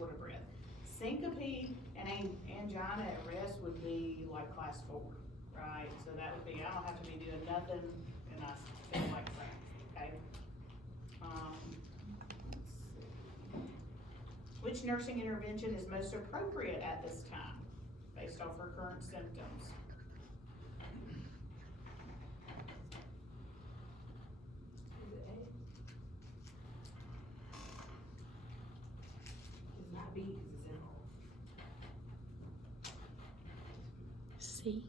short of breath. Syncope and angina at rest would be like class 4, right? So that would be, I don't have to be doing nothing and I feel like crap, okay? Let's see. Which nursing intervention is most appropriate at this time, based off her current symptoms? It's not B, it's in all. C.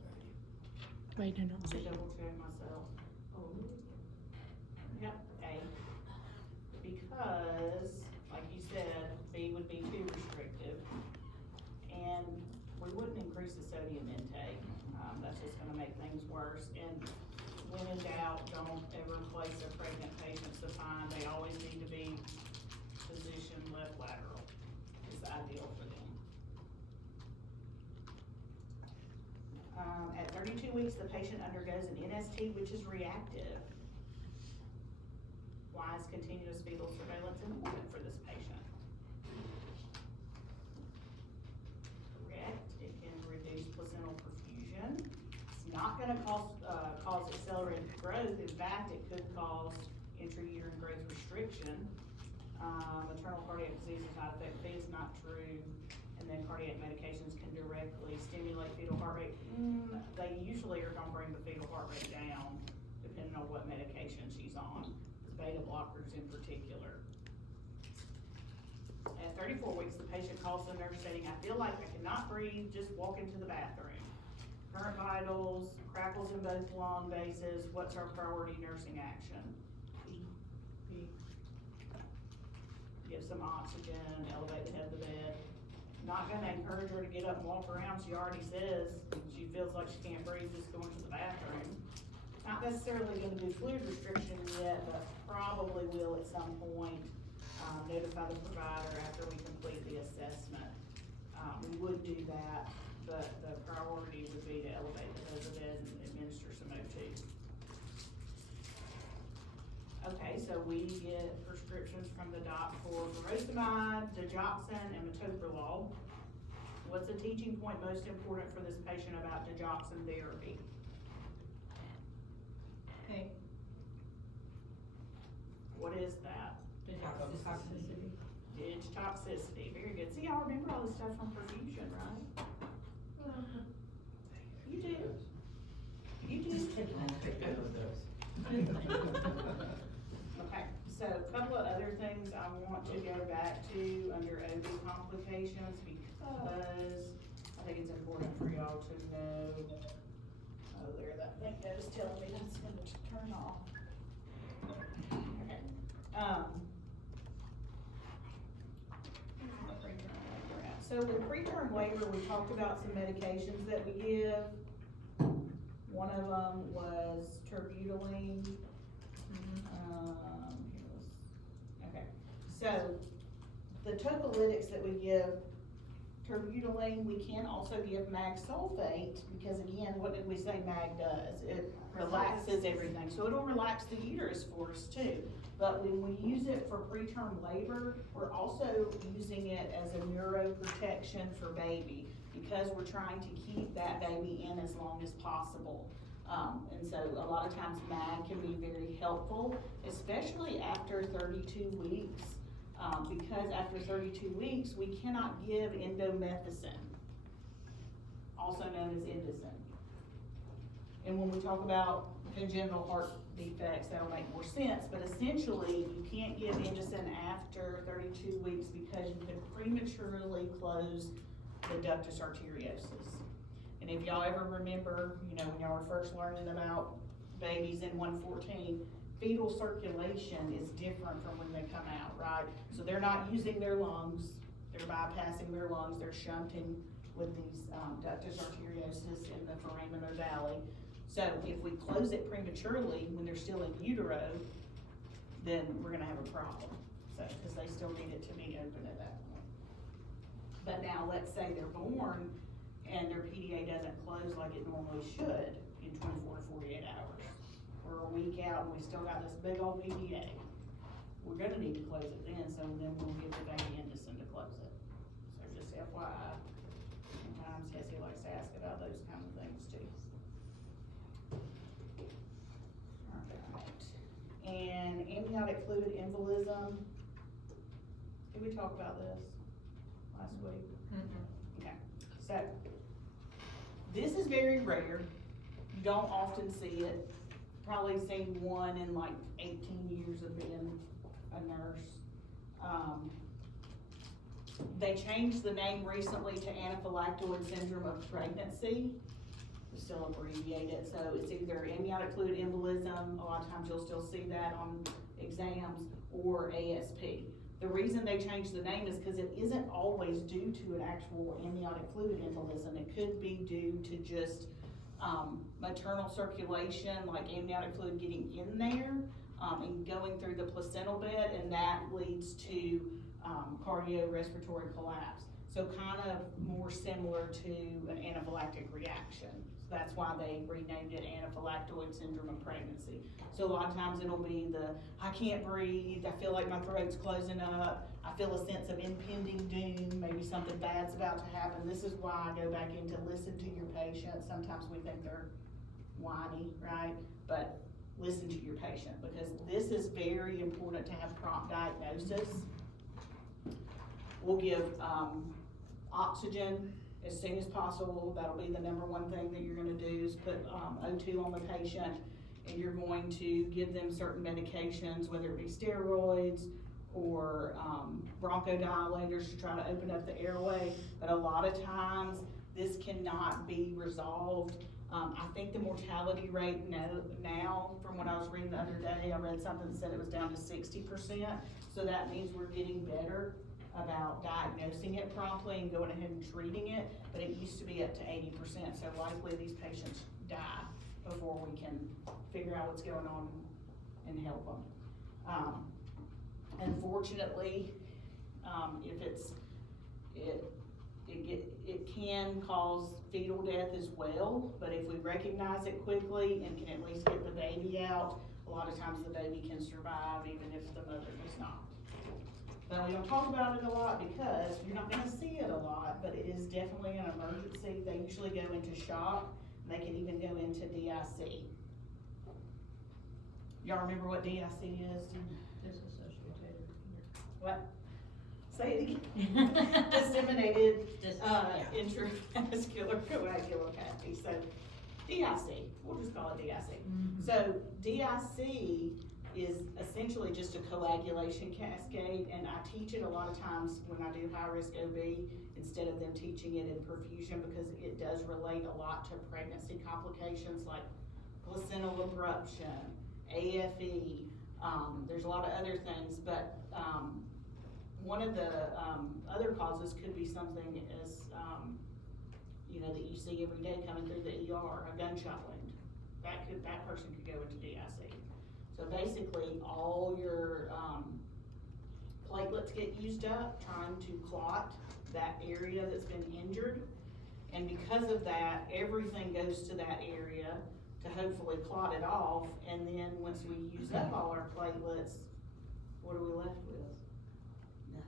Wait, no, not Let me C. double check myself. Oh, Yep, A. Because, like you said, B would be too restrictive. And we wouldn't increase the sodium intake. That's just gonna make things worse. And when in doubt, don't ever place a pregnant patient supine. They always need to be positioned left lateral. It's ideal for them. At 32 weeks, the patient undergoes an NST, which is reactive. Why is continuous fetal surveillance important for this patient? Correct, it can reduce placental perfusion. It's not gonna cause accelerated growth. In fact, it could cause intrauterine growth restriction. Maternal cardiac disease is not effective, is not true. And then cardiac medications can directly stimulate fetal heart rate. They usually are gonna bring the fetal heart rate down, depending on what medication she's on, beta blockers in particular. At 34 weeks, the patient calls the nurse stating, I feel like I cannot breathe, just walk into the bathroom. Current vitals, crackles in both lung bases, what's our priority nursing action? B. Give some oxygen, elevate the head of the bed. Not gonna encourage her to get up and walk around, she already says she feels like she can't breathe, just going to the bathroom. Not necessarily gonna do fluid restriction yet, but probably will at some point, notify the provider after we complete the assessment. We would do that, but the priority would be to elevate the head of the bed and administer some O2. Okay, so we get prescriptions from the doc for furosemide, digoxin, and metoprolol. What's the teaching point most important for this patient about digoxin therapy? A. What is that? Toxicity. Dig toxicity, very good. See, y'all remember all this stuff from perfusion, right? You do. You do. Okay, so a couple of other things I want to go back to under OB complications because I think it's important for y'all to know. Oh, there, that thing that is telling me that's gonna turn off. Okay. So with preterm labor, we talked about some medications that we give. One of them was terbutaline. Okay, so the tocolytics that we give, terbutaline, we can also give mag sulfate, because again, what did we say mag does? It relaxes everything, so it'll relax the uterus for us too. But when we use it for preterm labor, we're also using it as a neuroprotection for baby, because we're trying to keep that baby in as long as possible. And so a lot of times MAG can be very helpful, especially after 32 weeks, because after 32 weeks, we cannot give indomethacin, also known as Indocin. And when we talk about congenital heart defects, that'll make more sense, but essentially, you can't give Indocin after 32 weeks because you could prematurely close the ductus arteriosus. And if y'all ever remember, you know, when y'all were first learning about babies in 114, fetal circulation is different from when they come out, right? So they're not using their lungs, they're bypassing their lungs, they're shunting with these ductus arteriosus in the foramen or valley. So if we close it prematurely when they're still in utero, then we're gonna have a problem. So, because they still need it to be open at that point. But now, let's say they're born and their PDA doesn't close like it normally should in 24 to 48 hours. We're a week out and we still got this big old PDA. We're gonna need to close it then, so then we'll give the baby Indocin to close it. likes to ask about those kind of things too. Alright, and amniotic fluid embolism, did we talk about this last week? Okay, so, this is very rare, you don't often see it, probably seen one in like 18 years of being a nurse. They changed the name recently to anaphylactoid syndrome of pregnancy. We still abbreviate it, so it's either amniotic fluid embolism, a lot of times you'll still see that on exams, or ASP. The reason they changed the name is because it isn't always due to an actual amniotic fluid embolism. It could be due to just maternal circulation, like amniotic fluid getting in there and going through the placental bed, and that leads to cardiorespiratory collapse. So kind of more similar to an anaphylactic reaction. So that's why they renamed it anaphylactoid syndrome of pregnancy. So a lot of times it'll be I can't breathe, I feel like my throat's closing up, I feel a sense of impending doom, maybe something bad's about to happen. This is why I go back in to listen to your patient. Sometimes we think they're whiny, right? But listen to your patient, because this is very important to have prompt diagnosis. We'll give oxygen as soon as possible. That'll be the number one thing that you're gonna do is put O2 on the patient, and you're going to give them certain medications, whether it be steroids or bronchodilators to try to open up the airway. But a lot of times this cannot be resolved. I think the mortality rate now, from what I was reading the other day, I read something that said it was down to 60%. So that means we're getting better about diagnosing it promptly and going ahead and treating it, but it used to be up to 80%, so likely these patients die before we can figure out what's going on and help them. Unfortunately, it can cause fetal death as well, but if we recognize it quickly and can at least get the baby out, a lot of times the baby can survive even if the mother does not. But we don't talk about it a lot because you're not gonna see it a lot, but it is definitely an emergency. They usually go into shock, and they can even go into DIC. Y'all remember what DIC is? Disassociated. What? Say it again. Disseminated, Yeah. intravascular coagulopathy, so DIC, we'll just call it DIC. Mhm. So DIC is essentially just a coagulation cascade, and I teach it a lot of times when I do high-risk OB, instead of them teaching it in perfusion, because it does relate a lot to pregnancy complications like placental abruption, AFE, there's a lot of other things, but one of the other causes could be something as, that you see every day coming through the ER, a gunshot wound. That person could go into DIC. So basically, all your platelets get used up trying to clot that area that's been injured. And because of that, everything goes to that area to hopefully clot it off. And then once we use up all our platelets, what are we left with? Nothing.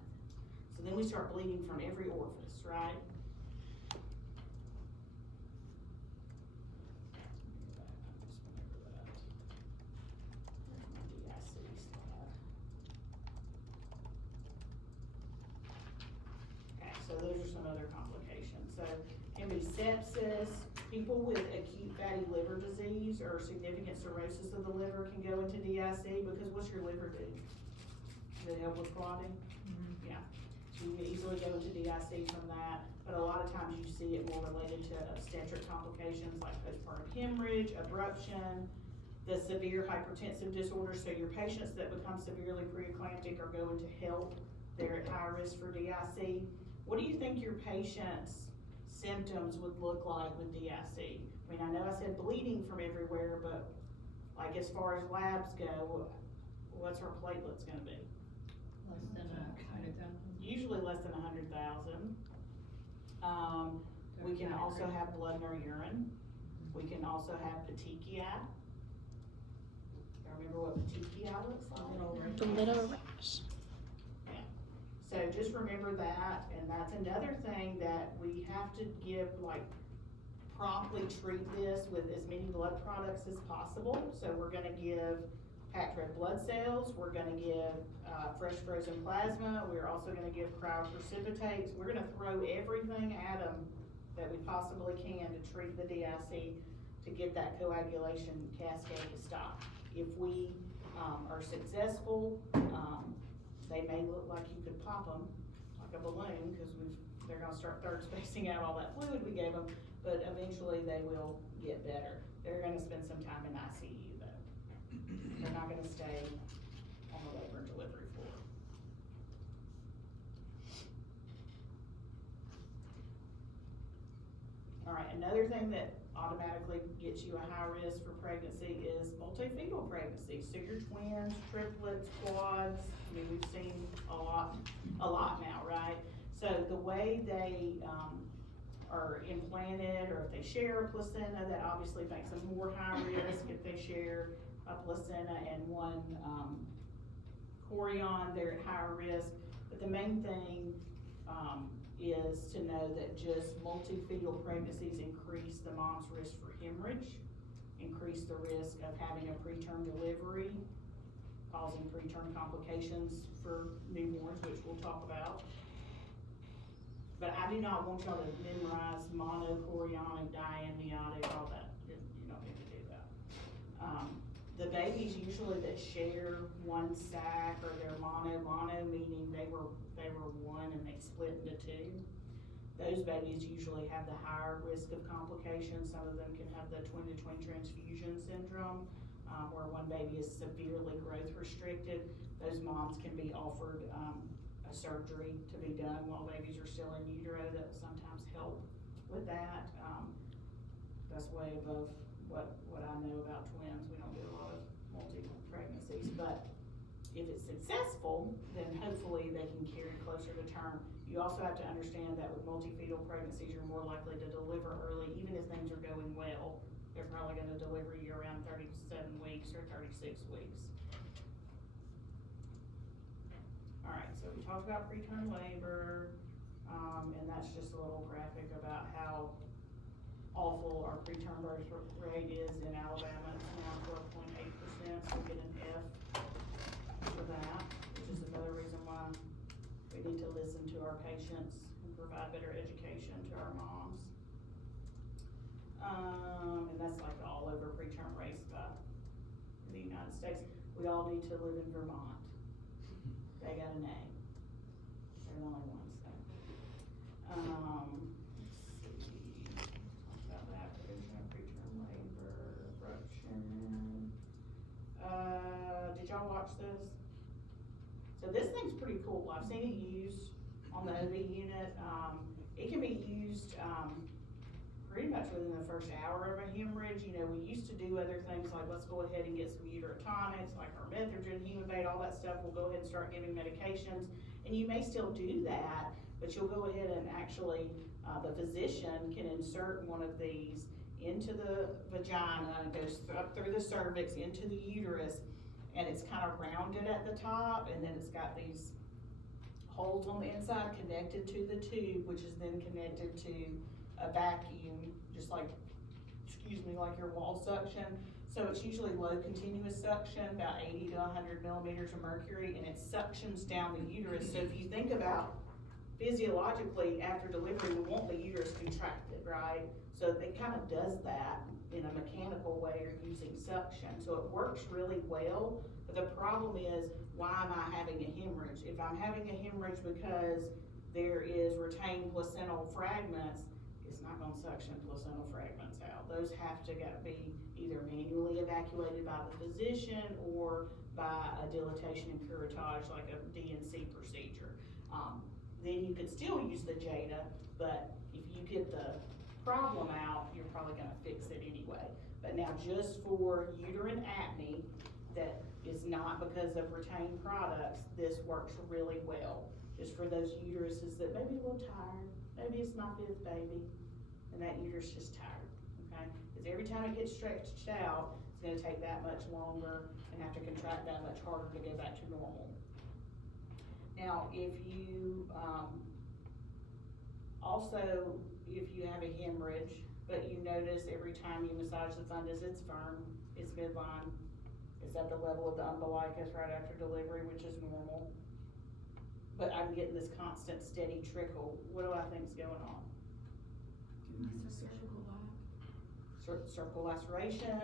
So then we start bleeding from every orifice, right? So those are some other complications. So can be sepsis, people with acute fatty liver disease or significant cirrhosis of the liver can go into DIC, because what's your liver do? Does it help with clotting? Mhm. Yeah, so you can easily go into DIC from that, but a lot of times you see it more related to obstetric complications like postpartum hemorrhage, abruption, the severe hypertensive disorder. So your patients that become severely preeclamptic are going to help. They're at high risk for DIC. What do you think your patient's symptoms would look like with DIC? I mean, I know I said bleeding from everywhere, but like as far as labs go, what's our platelets gonna be? Less than 100,000. Usually less than 100,000. We can also have blood in our urine. We can also have petechia. Y'all remember what petechia looks like? The little rash. So just remember that, and that's another thing that we have to give like promptly treat this with as many blood products as possible. So we're gonna give packed red blood cells, we're gonna give, fresh frozen plasma, we're also gonna give cryoprecipitates. We're gonna throw everything at them that we possibly can to treat the DIC to get that coagulation cascade to stop. If we, are successful, they may look like you could pop them like a balloon, cause they're gonna start third spacing out all that fluid we gave them, but eventually they will get better. They're gonna spend some time in ICU though. They're not gonna stay on the labor and delivery floor. All right, another thing that automatically gets you a high risk for pregnancy is multifetal pregnancy. So your twins, triplets, quads, I mean, we've seen a lot now, right? So the way they, are implanted, or if they share a placenta, that obviously makes them more high risk. If they share a placenta and one, chorion, they're at higher risk. But the main thing, is to know that just multifetal pregnancies increase the mom's risk for hemorrhage, increase the risk of having a preterm delivery, causing preterm complications for newborns, which we'll talk about. But I do not want y'all to memorize monochorionic, diamniotic, all that. You don't need to do that. The babies usually that share one sac, or they're mono meaning they were one and they split into two. Those babies usually have the higher risk of complications. Some of them can have the twin-to-twin transfusion syndrome, where one baby is severely growth restricted. Those moms can be offered, a surgery to be done while babies are still in utero. That will sometimes help with that. That's way above what I know about twins. We don't do a lot of multi-pregnancies, but if it's successful, then hopefully they can carry closer to term. You also have to understand that with multifetal pregnancies, you're more likely to deliver early, even if things are going well. They're probably gonna deliver you around 37 weeks or 36 weeks. All right, so we talked about preterm labor, and that's just a little graphic about how awful our preterm birth rate is in Alabama. It's now 12.8%, so we get an F for that, which is another reason why we need to listen to our patients and provide better education to our moms. And that's like all over preterm rates in the United States. We all need to live in Vermont. They got an A. They're the only ones, so. Let's see, talk about that, preterm labor, abruption. Did y'all watch this? So this thing's pretty cool. I've seen it used on the OB unit. It can be used, pretty much within the first hour of a hemorrhage. You know, we used to do other things like, let's go ahead and get some uterotonics, like Hermethadone, Hemabate, all that stuff. We'll go ahead and start giving medications. And you may still do that, but you'll go ahead and actually, the physician can insert one of these into the vagina, goes up through the cervix, into the uterus, and it's kind of rounded at the top, and then it's got these holes on the inside connected to the tube, which is then connected to a vacuum, just like, like your wall suction. So it's usually low continuous suction, about 80 to 100 millimeters of mercury, and it suctions down the uterus. So if you think about physiologically after delivery, we want the uterus contracted, right? So it kind of does that in a mechanical way or using suction. So it works really well, but the problem is, why am I having a hemorrhage? If I'm having a hemorrhage because there is retained placental fragments, it's not gonna suction placental fragments out. Those have to be either manually evacuated by the physician or by a dilatation and curettage, like a DNC procedure. Then you could still use the Jada, but if you get the problem out, you're probably gonna fix it anyway. But now just for uterine apnea, that is not because of retained products, this works really well. Just for those uteruses that may be a little tired, maybe it's my 5th baby, and that uterus is just tired, okay? Because every time it gets stretched out, it's gonna take that much longer and have to contract that much harder to go back to normal. Now, if you, also, if you have a hemorrhage, but you notice every time you massage the fundus, it's firm, it's midline, it's at the level of the umbilicus right after delivery, which is normal. But I'm getting this constant steady trickle. What do I think's going on? Circle laceration,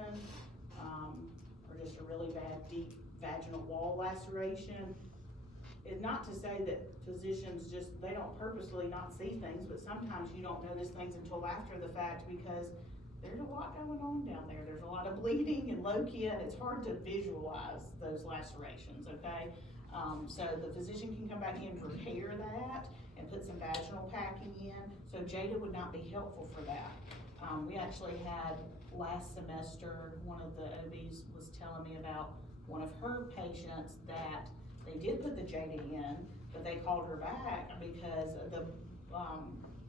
or just a really bad deep vaginal wall laceration. It's not to say that physicians they don't purposely not see things, but sometimes you don't notice things until after the fact because there's a lot going on down there. There's a lot of bleeding and lochia, and it's hard to visualize those lacerations, okay? So the physician can come back in, repair that, and put some vaginal packing in. So Jada would not be helpful for that. We actually had last semester, one of the OBs was telling me about one of her patients that they did put the Jada in, but they called her back because of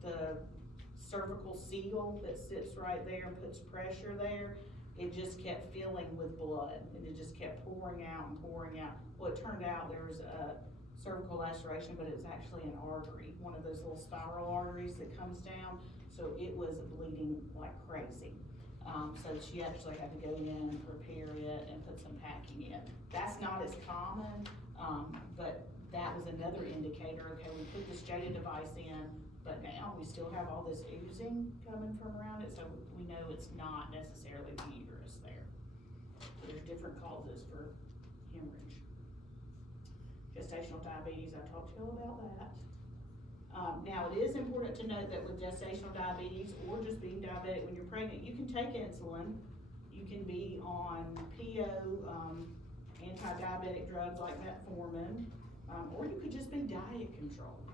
the cervical seal that sits right there and puts pressure there. It just kept filling with blood, and it just kept pouring out and pouring out. Well, it turned out there was a cervical laceration, but it was actually an artery, one of those little spiral arteries that comes down. So it was bleeding like crazy. So she actually had to go in and repair it and put some packing in. That's not as common, but that was another indicator. Okay, we put this Jada device in, but now we still have all this oozing coming from around it, so we know it's not necessarily the uterus there. There's different causes for hemorrhage. Gestational diabetes, I talked to you all about that. Now, it is important to note that with gestational diabetes or just being diabetic when you're pregnant, you can take insulin. You can be on PO, anti-diabetic drugs like metformin, or you could just be diet controlled.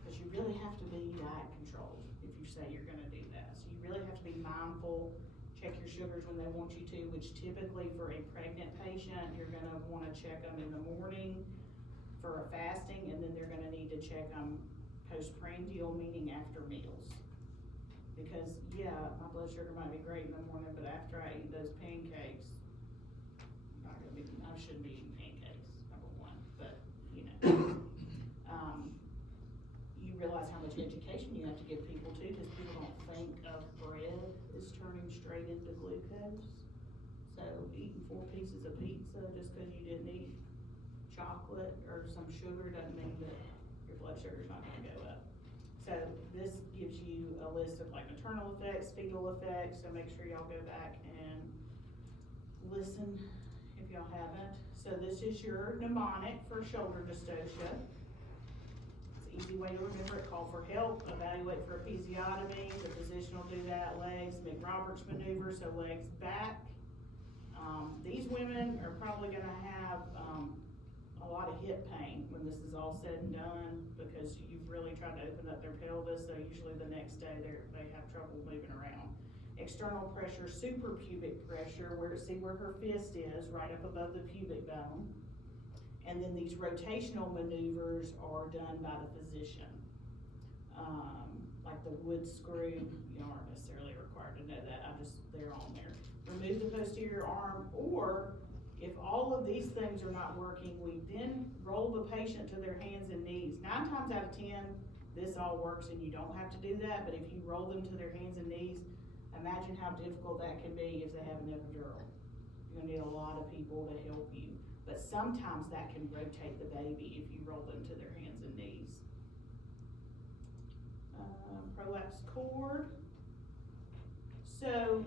Because you really have to be diet controlled if you say you're gonna do that. So you really have to be mindful, check your sugars when they want you to, which typically for a pregnant patient, you're gonna wanna check them in the morning for a fasting, and then they're gonna need to check them postprandial, meaning after meals. Because, yeah, my blood sugar might be great in the morning, but after I eat those pancakes, I shouldn't be eating pancakes, number one, but, you know. You realize how much education you have to give people too, because people don't think of bread as turning straight into glucose. So eating 4 pieces of pizza just because you didn't eat chocolate or some sugar doesn't mean that your blood sugar's not gonna go up. So this gives you a list of like maternal effects, fetal effects, so make sure y'all go back and listen if y'all haven't. So this is your mnemonic for shoulder dystocia. It's an easy way to remember it. Call for help, evaluate for episiotomy, the physician will do that. Legs, McRoberts maneuver, so legs back. These women are probably gonna have a lot of hip pain when this is all said and done, because you've really tried to open up their pelvis, so usually the next day they have trouble moving around. External pressure, suprapubic pressure, see where her fist is, right up above the pubic bone. And then these rotational maneuvers are done by the physician. Like the wood screw, you aren't necessarily required to know that, they're on there. Remove the posterior arm, or if all of these things are not working, we then roll the patient to their hands and knees. 9 times out of 10, this all works and you don't have to do that, but if you roll them to their hands and knees, imagine how difficult that can be if they have an epidural. You're gonna need a lot of people to help you, but sometimes that can rotate the baby if you roll them to their hands and knees. Prolapsed cord. So,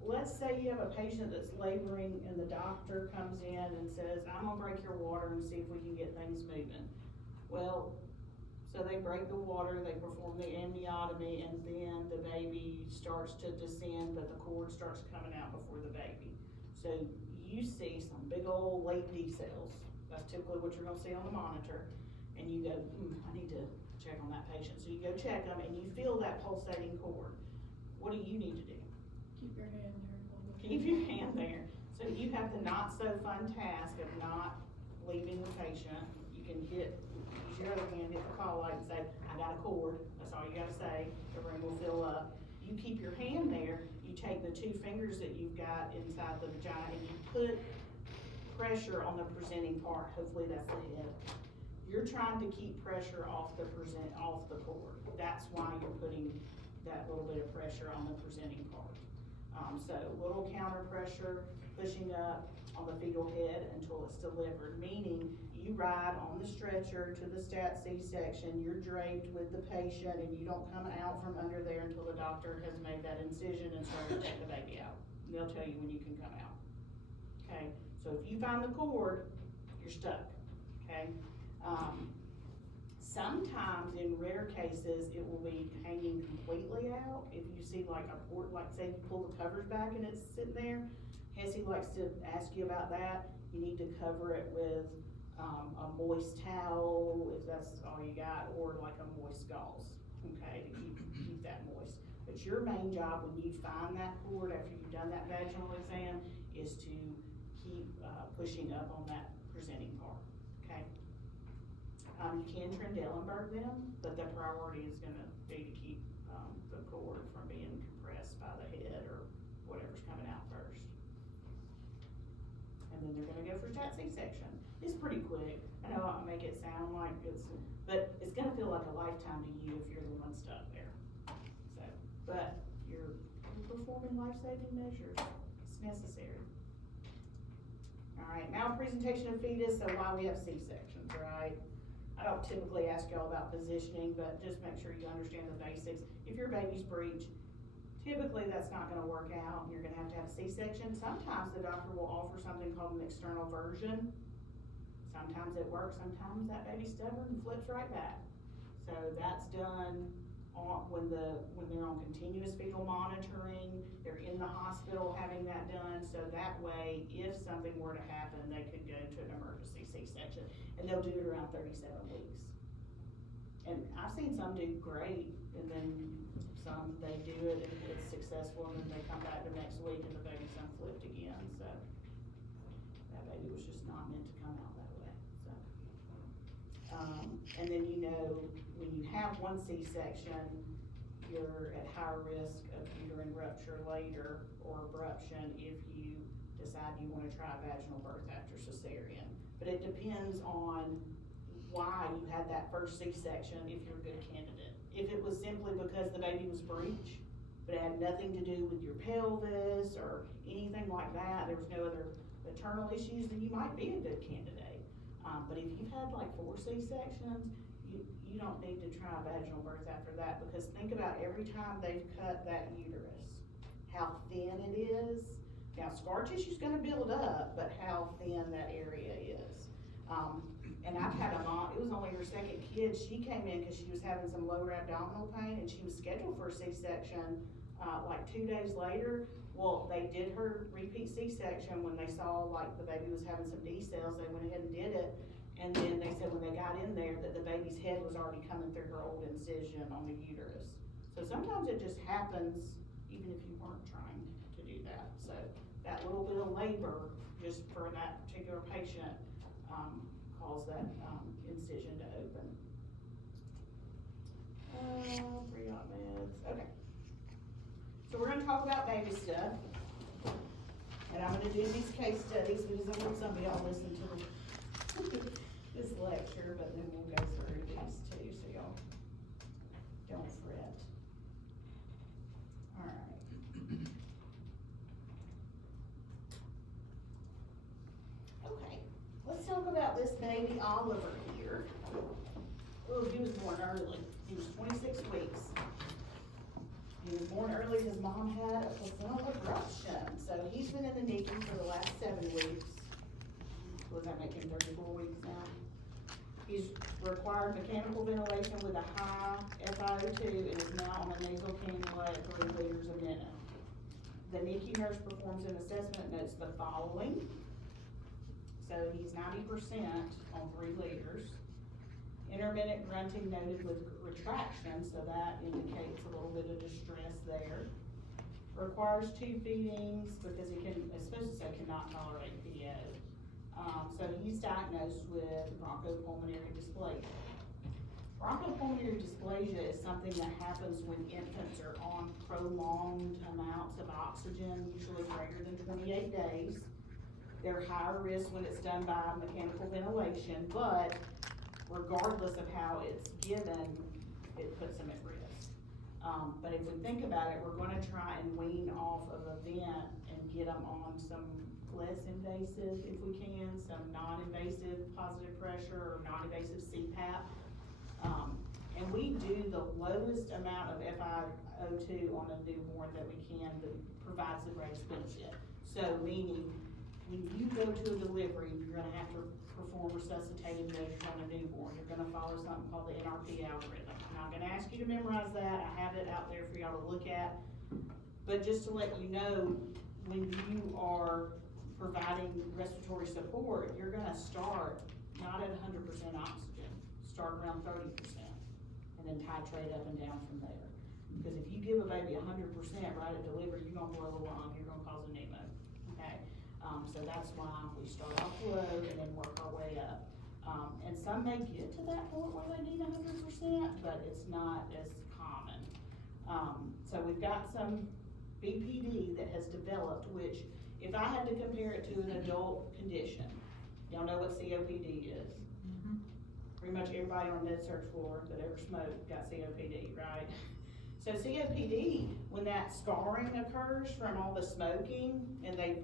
let's say you have a patient that's laboring and the doctor comes in and says, I'm gonna break your water and see if we can get things moving. Well, so they break the water, they perform the amniotomy, and then the baby starts to descend, but the cord starts coming out before the baby. So you see some big old late D cells. That's typically what you're gonna see on the monitor. And you go, I need to check on that patient. So you go check them and you feel that pulsating cord. What do you need to do? Keep your hand there. Keep your hand there. So you have the not so fun task of not leaving the patient. You can use your other hand, hit the call light and say, I got a cord. That's all you gotta say. The room will fill up. You keep your hand there. You take the 2 fingers that you've got inside the vagina and you put pressure on the presenting part. Hopefully that's the head. You're trying to keep pressure off the cord. That's why you're putting that little bit of pressure on the presenting part. So little counter pressure pushing up on the fetal head until it's delivered, meaning you ride on the stretcher to the stat C-section, you're draped with the patient, and you don't come out from under there until the doctor has made that incision and started to take the baby out. And they'll tell you when you can come out. Okay, so if you find the cord, you're stuck, okay? Sometimes in rare cases, it will be hanging completely out. If you see like a port, like say you pull the covers back and it's sitting there, Hessie likes to ask you about that. You need to cover it with a moist towel, if that's all you got, or like a moist gauze, okay, to keep that moist. But your main job when you find that cord after you've done that vaginal exam is to keep pushing up on that presenting part, okay? You can Trendelenburg them, but the priority is gonna be to keep the cord from being compressed by the head or whatever's coming out first. And then they're gonna go for stat C-section. It's pretty quick. I know I make it sound like but it's gonna feel like a lifetime to you if you're the one stuck there. So, but you're performing life-saving measures. It's necessary. All right, now presentation of fetus, so why we have C-sections, right? I don't typically ask y'all about positioning, but just make sure you understand the basics. If your baby's breech, typically that's not gonna work out. You're gonna have to have a C-section. Sometimes the doctor will offer something called an external version. Sometimes it works, sometimes that baby's stubborn and flips right back. So that's done when they're on continuous fetal monitoring, they're in the hospital having that done, so that way, if something were to happen, they could go to an emergency C-section, and they'll do it around 37 weeks. And I've seen some do great, and then some, they do it and it's successful, and then they come back the next week and the baby's unflipped again, so. That baby was just not meant to come out that way, so. And then when you have one C-section, you're at higher risk of uterine rupture later or abruption if you decide you wanna try vaginal birth after cesarean. But it depends on why you had that first C-section if you're a good candidate. If it was simply because the baby was breech, but it had nothing to do with your pelvis or anything like that, there was no other maternal issues, then you might be a good candidate. But if you've had like 4 C-sections, you don't need to try vaginal birth after that, because think about every time they've cut that uterus, how thin it is. Now scar tissue's gonna build up, but how thin that area is. And I've had a mom, it was only her second kid, she came in because she was having some lower abdominal pain and she was scheduled for a C-section like 2 days later. Well, they did her repeat C-section when they saw like the baby was having some D cells, they went ahead and did it. And then they said when they got in there that the baby's head was already coming through her old incision on the uterus. So sometimes it just happens even if you weren't trying to do that. So that little bit of labor just for that particular patient caused that incision to open. Pre-op meds, okay. So we're gonna talk about baby stuff. And I'm gonna do these case studies because I want some of y'all listen to this lecture, but then we'll go through these too, so y'all don't fret. All right. Okay, let's talk about this baby Oliver here. Oh, he was born early. He was 26 weeks. He was born early because mom had a placental abruption. So he's been in the NICU for the last 7 weeks. What does that make him, 34 weeks now? He's required mechanical ventilation with a high FiO2 and is now on a nasal cannula at 3 liters a minute. The NICU nurse performs an assessment, notes the following. So he's 90% on 3 liters. Intermittent grunting noted with retraction, so that indicates a little bit of distress there. Requires 2 feedings because he it's supposed to say cannot tolerate PO. So he's diagnosed with bronchopulmonary dysplasia. Bronchopulmonary dysplasia is something that happens when infants are on prolonged amounts of oxygen, usually greater than 28 days. They're higher risk when it's done by mechanical ventilation, but regardless of how it's given, it puts them at risk. But if we think about it, we're gonna try and wean off of a vent and get them on some less invasive, if we can, some non-invasive positive pressure or non-invasive CPAP. And we do the lowest amount of FiO2 on a newborn that we can that provides the greatest benefit. So meaning, when you go to a delivery, you're gonna have to perform resuscitative measures on a newborn. You're gonna follow something called the NRP algorithm. I'm not gonna ask you to memorize that. I have it out there for y'all to look at. But just to let you know, when you are providing respiratory support, you're gonna start not at 100% oxygen, start around 30%, and then titrate up and down from there. Because if you give a baby 100% right at delivery, you're gonna blow a lung, you're gonna cause a pneumo, okay? So that's why we start off low and then work our way up. And some may get to that point where they need 100%, but it's not as common. So we've got some BPD that has developed, which if I had to compare it to an adult condition, y'all know what COPD is. Pretty much everybody on the med-surg floor that ever smoked got COPD, right? So COPD, when that scarring occurs from all the smoking and they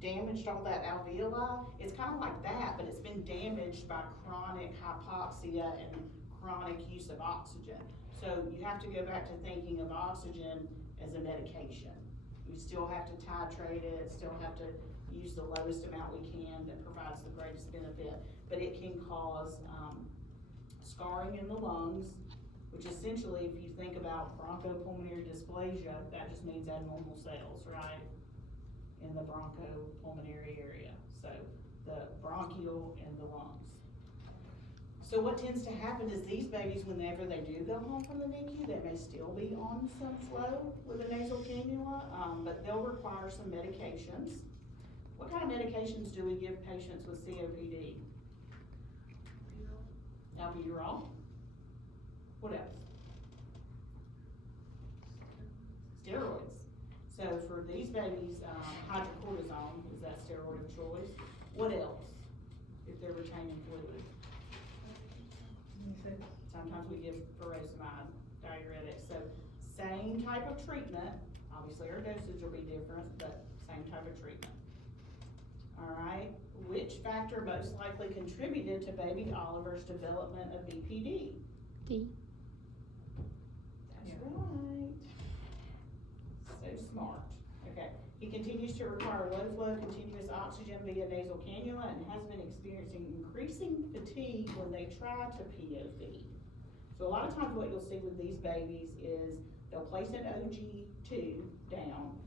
damaged all that alveoli, it's kind of like that, but it's been damaged by chronic hypoxia and chronic use of oxygen. So you have to go back to thinking of oxygen as a medication. We still have to titrate it, still have to use the lowest amount we can that provides the greatest benefit, but it can cause scarring in the lungs, which essentially, if you think about bronchopulmonary dysplasia, that just means abnormal cells, right? In the bronchopulmonary area, so the bronchial and the lungs. So what tends to happen is these babies, whenever they do go home from the NICU, they may still be on some flow with a nasal cannula, but they'll require some medications. What kind of medications do we give patients with COPD? Albuterol. What else? Steroids. So for these babies, hydrocortisone is that steroid of choice. What else? If they're retaining fluid. Sometimes we give furosemide, diuretics. So same type of treatment. Obviously our dosage will be different, but same type of treatment. All right. Which factor most likely contributed to baby Oliver's development of BPD? D. That's right. So smart. Okay. He continues to require low flow continuous oxygen via nasal cannula and has been experiencing increasing fatigue when they try to POV. So a lot of times what you'll see with these babies is they'll place an OG2 down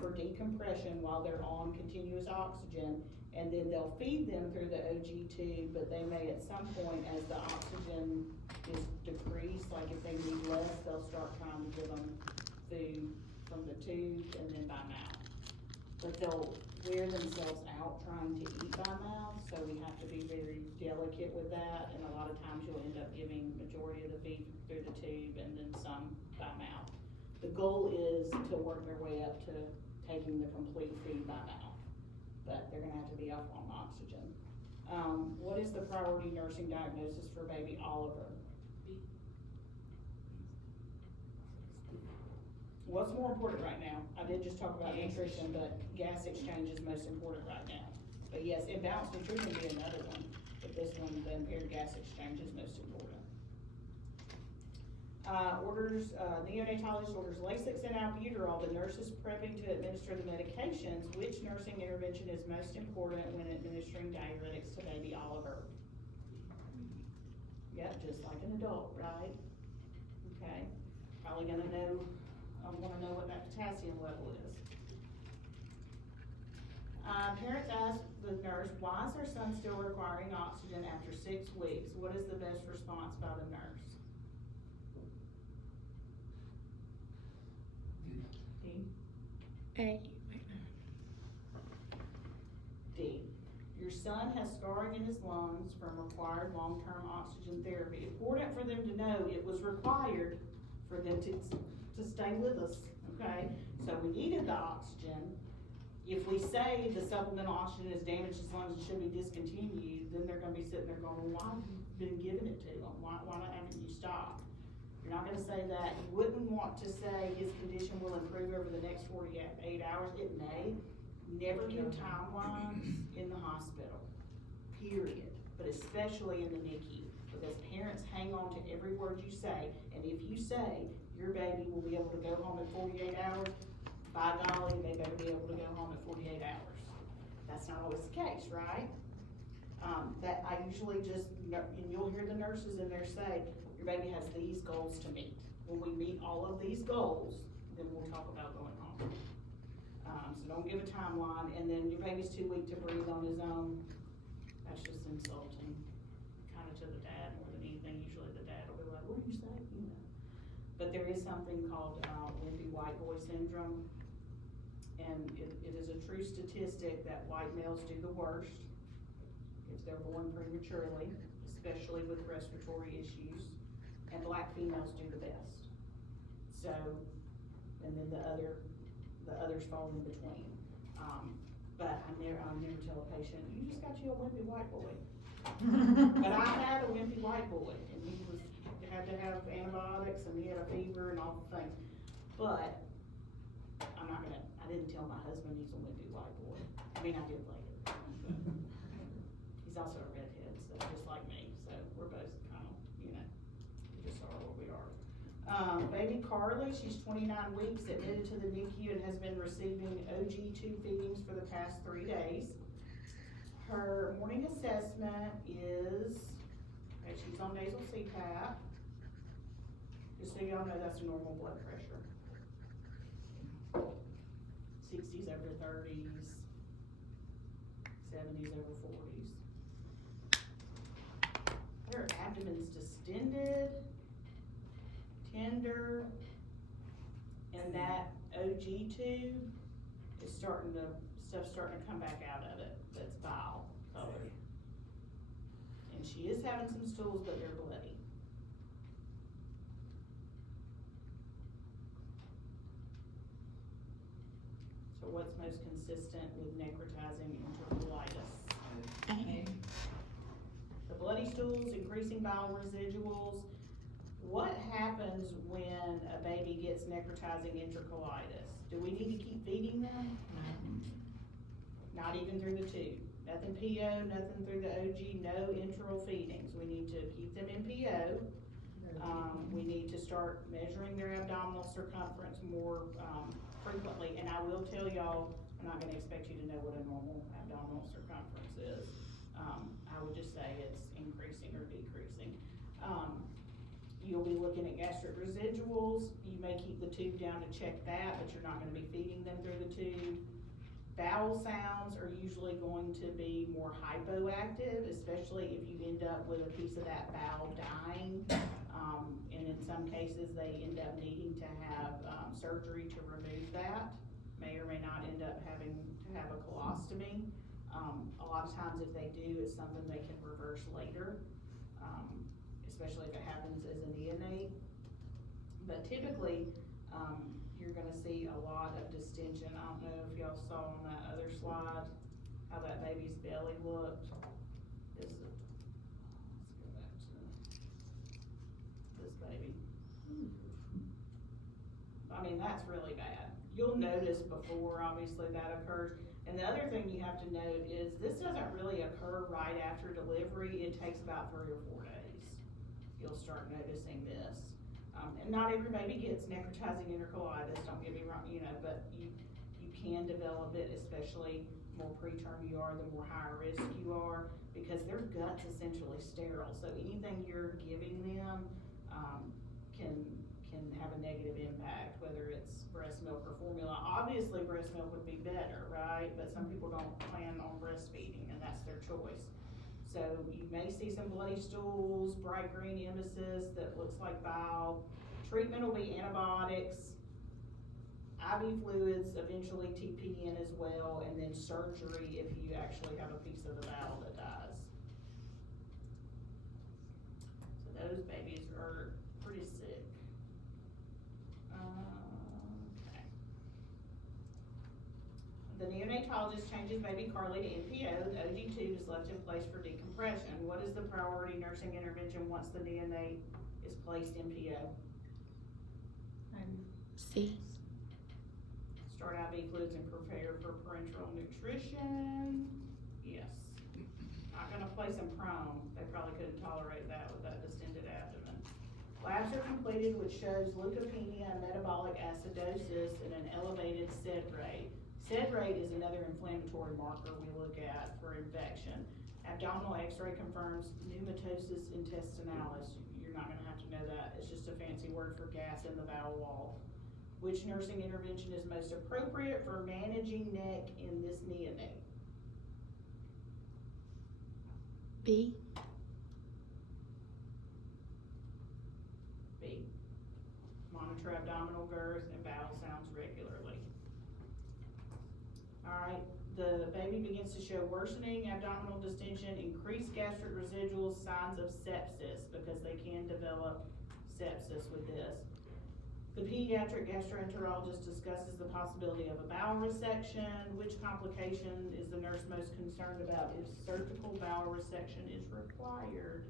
for decompression while they're on continuous oxygen, and then they'll feed them through the OG2, but they may at some point, as the oxygen is decreased, like if they need less, they'll start trying to give them food from the tube and then by mouth. But they'll wear themselves out trying to eat by mouth, so we have to be very delicate with that, and a lot of times you'll end up giving majority of the feed through the tube and then some by mouth. The goal is to work their way up to taking the complete feed by mouth, but they're gonna have to be up on oxygen. What is the priority nursing diagnosis for baby Oliver? What's more important right now? I did just talk about nutrition, but gas exchange is most important right now. But yes, imbalanced nutrition would be another one, but this one, the impaired gas exchange is most important. Neonatologist orders Lasix and albuterol. The nurse is prepping to administer the medications. Which nursing intervention is most important when administering diuretics to baby Oliver? Yep, just like an adult, right? Okay, probably gonna know, wanna know what that potassium level is. Parents ask the nurse, why is their son still requiring oxygen after 6 weeks? What is the best response by the nurse? A. D. Your son has scarring in his lungs from required long-term oxygen therapy. Important for them to know it was required for them to stay with us, okay? So we needed the oxygen. If we say the supplemental oxygen has damaged his lungs and should be discontinued, then they're gonna be sitting there going, well, why have you been giving it to them? Why haven't you stopped? You're You're not gonna say that. You wouldn't want to say his condition will improve over the next 48 hours. It may. Never give timelines in the hospital, period, but especially in the NICU, because parents hang on to every word you say, and if you say your baby will be able to go home in 48 hours, by golly, they better be able to go home in 48 hours. That's not always the case, right? That I usually just, and you'll hear the nurses in there say, your baby has these goals to meet. When we meet all of these goals, then we'll talk about going home. So don't give a timeline, and then your baby's too weak to breathe on his own. That's just insulting, kinda to the dad more than anything. Usually the dad will be like, what do you say? You know. But there is something called, wimpy white boy syndrome. And it is a true statistic that white males do the worst if they're born prematurely, especially with respiratory issues, and black females do the best. So, and then the others fall in between. But I never tell a patient, you just got you a wimpy white boy. But I had a wimpy white boy, and he had to have antibiotics, and he had a fever and all the things. But I didn't tell my husband he's a wimpy white boy. I mean, I did later. He's also a redhead, so just like me, so we're both kind of, we just are what we are. Baby Carly, she's 29 weeks, admitted to the NICU and has been receiving OG2 feedings for the past 3 days. Her morning assessment is, okay, she's on nasal CPAP. Just so y'all know, that's a normal blood pressure. 60s over 30s, 70s over 40s. Her abdomen's distended, tender, and that OG tube is stuff's starting to come back out of it, that's bile colored. And she is having some stools, but they're bloody. So what's most consistent with necrotizing enterocolitis? A. The bloody stools, increasing bowel residuals. What happens when a baby gets necrotizing enterocolitis? Do we need to keep feeding them? Not even through the tube. Nothing PO, nothing through the OG, no enteral feedings. We need to keep them in PO. We need to start measuring their abdominal circumference more frequently, and I will tell y'all, I'm not gonna expect you to know what a normal abdominal circumference is. I would just say it's increasing or decreasing. You'll be looking at gastric residuals. You may keep the tube down to check that, but you're not gonna be feeding them through the tube. Bowel sounds are usually going to be more hypoactive, especially if you end up with a piece of that bowel dying. And in some cases, they end up needing to have surgery to remove that. May or may not end up having to have a colostomy. A lot of times if they do, it's something they can reverse later, especially if it happens as a neonate. But typically, you're gonna see a lot of distension. I don't know if y'all saw on that other slide how that baby's belly looked. Let's go back to this baby. I mean, that's really bad. You'll notice before, obviously, that occurs. And the other thing you have to note is this doesn't really occur right after delivery. It takes about 3 or 4 days. You'll start noticing this. And not every baby gets necrotizing enterocolitis, don't get me wrong, but you can develop it, especially more preterm you are, the more higher risk you are, because their gut's essentially sterile. So anything you're giving them can have a negative impact, whether it's breast milk or formula. Obviously, breast milk would be better, right? But some people don't plan on breastfeeding, and that's their choice. So you may see some bloody stools, bright green emesis that looks like bile. Treatment will be antibiotics, IV fluids, eventually TPN as well, and then surgery if you actually have a piece of the bowel that dies. So those babies are pretty sick. Okay. The neonatologist changes baby Carly to NPO. The OG tube is left in place for decompression. What is the priority nursing intervention once the neonate is placed in PO? C. Start IV fluids and prepare for parenteral nutrition, yes. Not gonna place them prone, they probably couldn't tolerate that with that distended abdomen. Labs are completed which shows leukopenia and metabolic acidosis and an elevated SED rate. SED rate is another inflammatory marker we look at for infection. Abdominal x-ray confirms pneumatosis intestinalis. You're not gonna have to know that, it's just a fancy word for gas in the bowel wall. Which nursing intervention is most appropriate for managing neck in this neonate? B. B. Monitor abdominal girth and bowel sounds regularly. Alright, the baby begins to show worsening abdominal distension, increased gastric residuals, signs of sepsis, because they can develop sepsis with this. The pediatric gastroenterologist discusses the possibility of a bowel resection. Which complication is the nurse most concerned about if surgical bowel resection is required?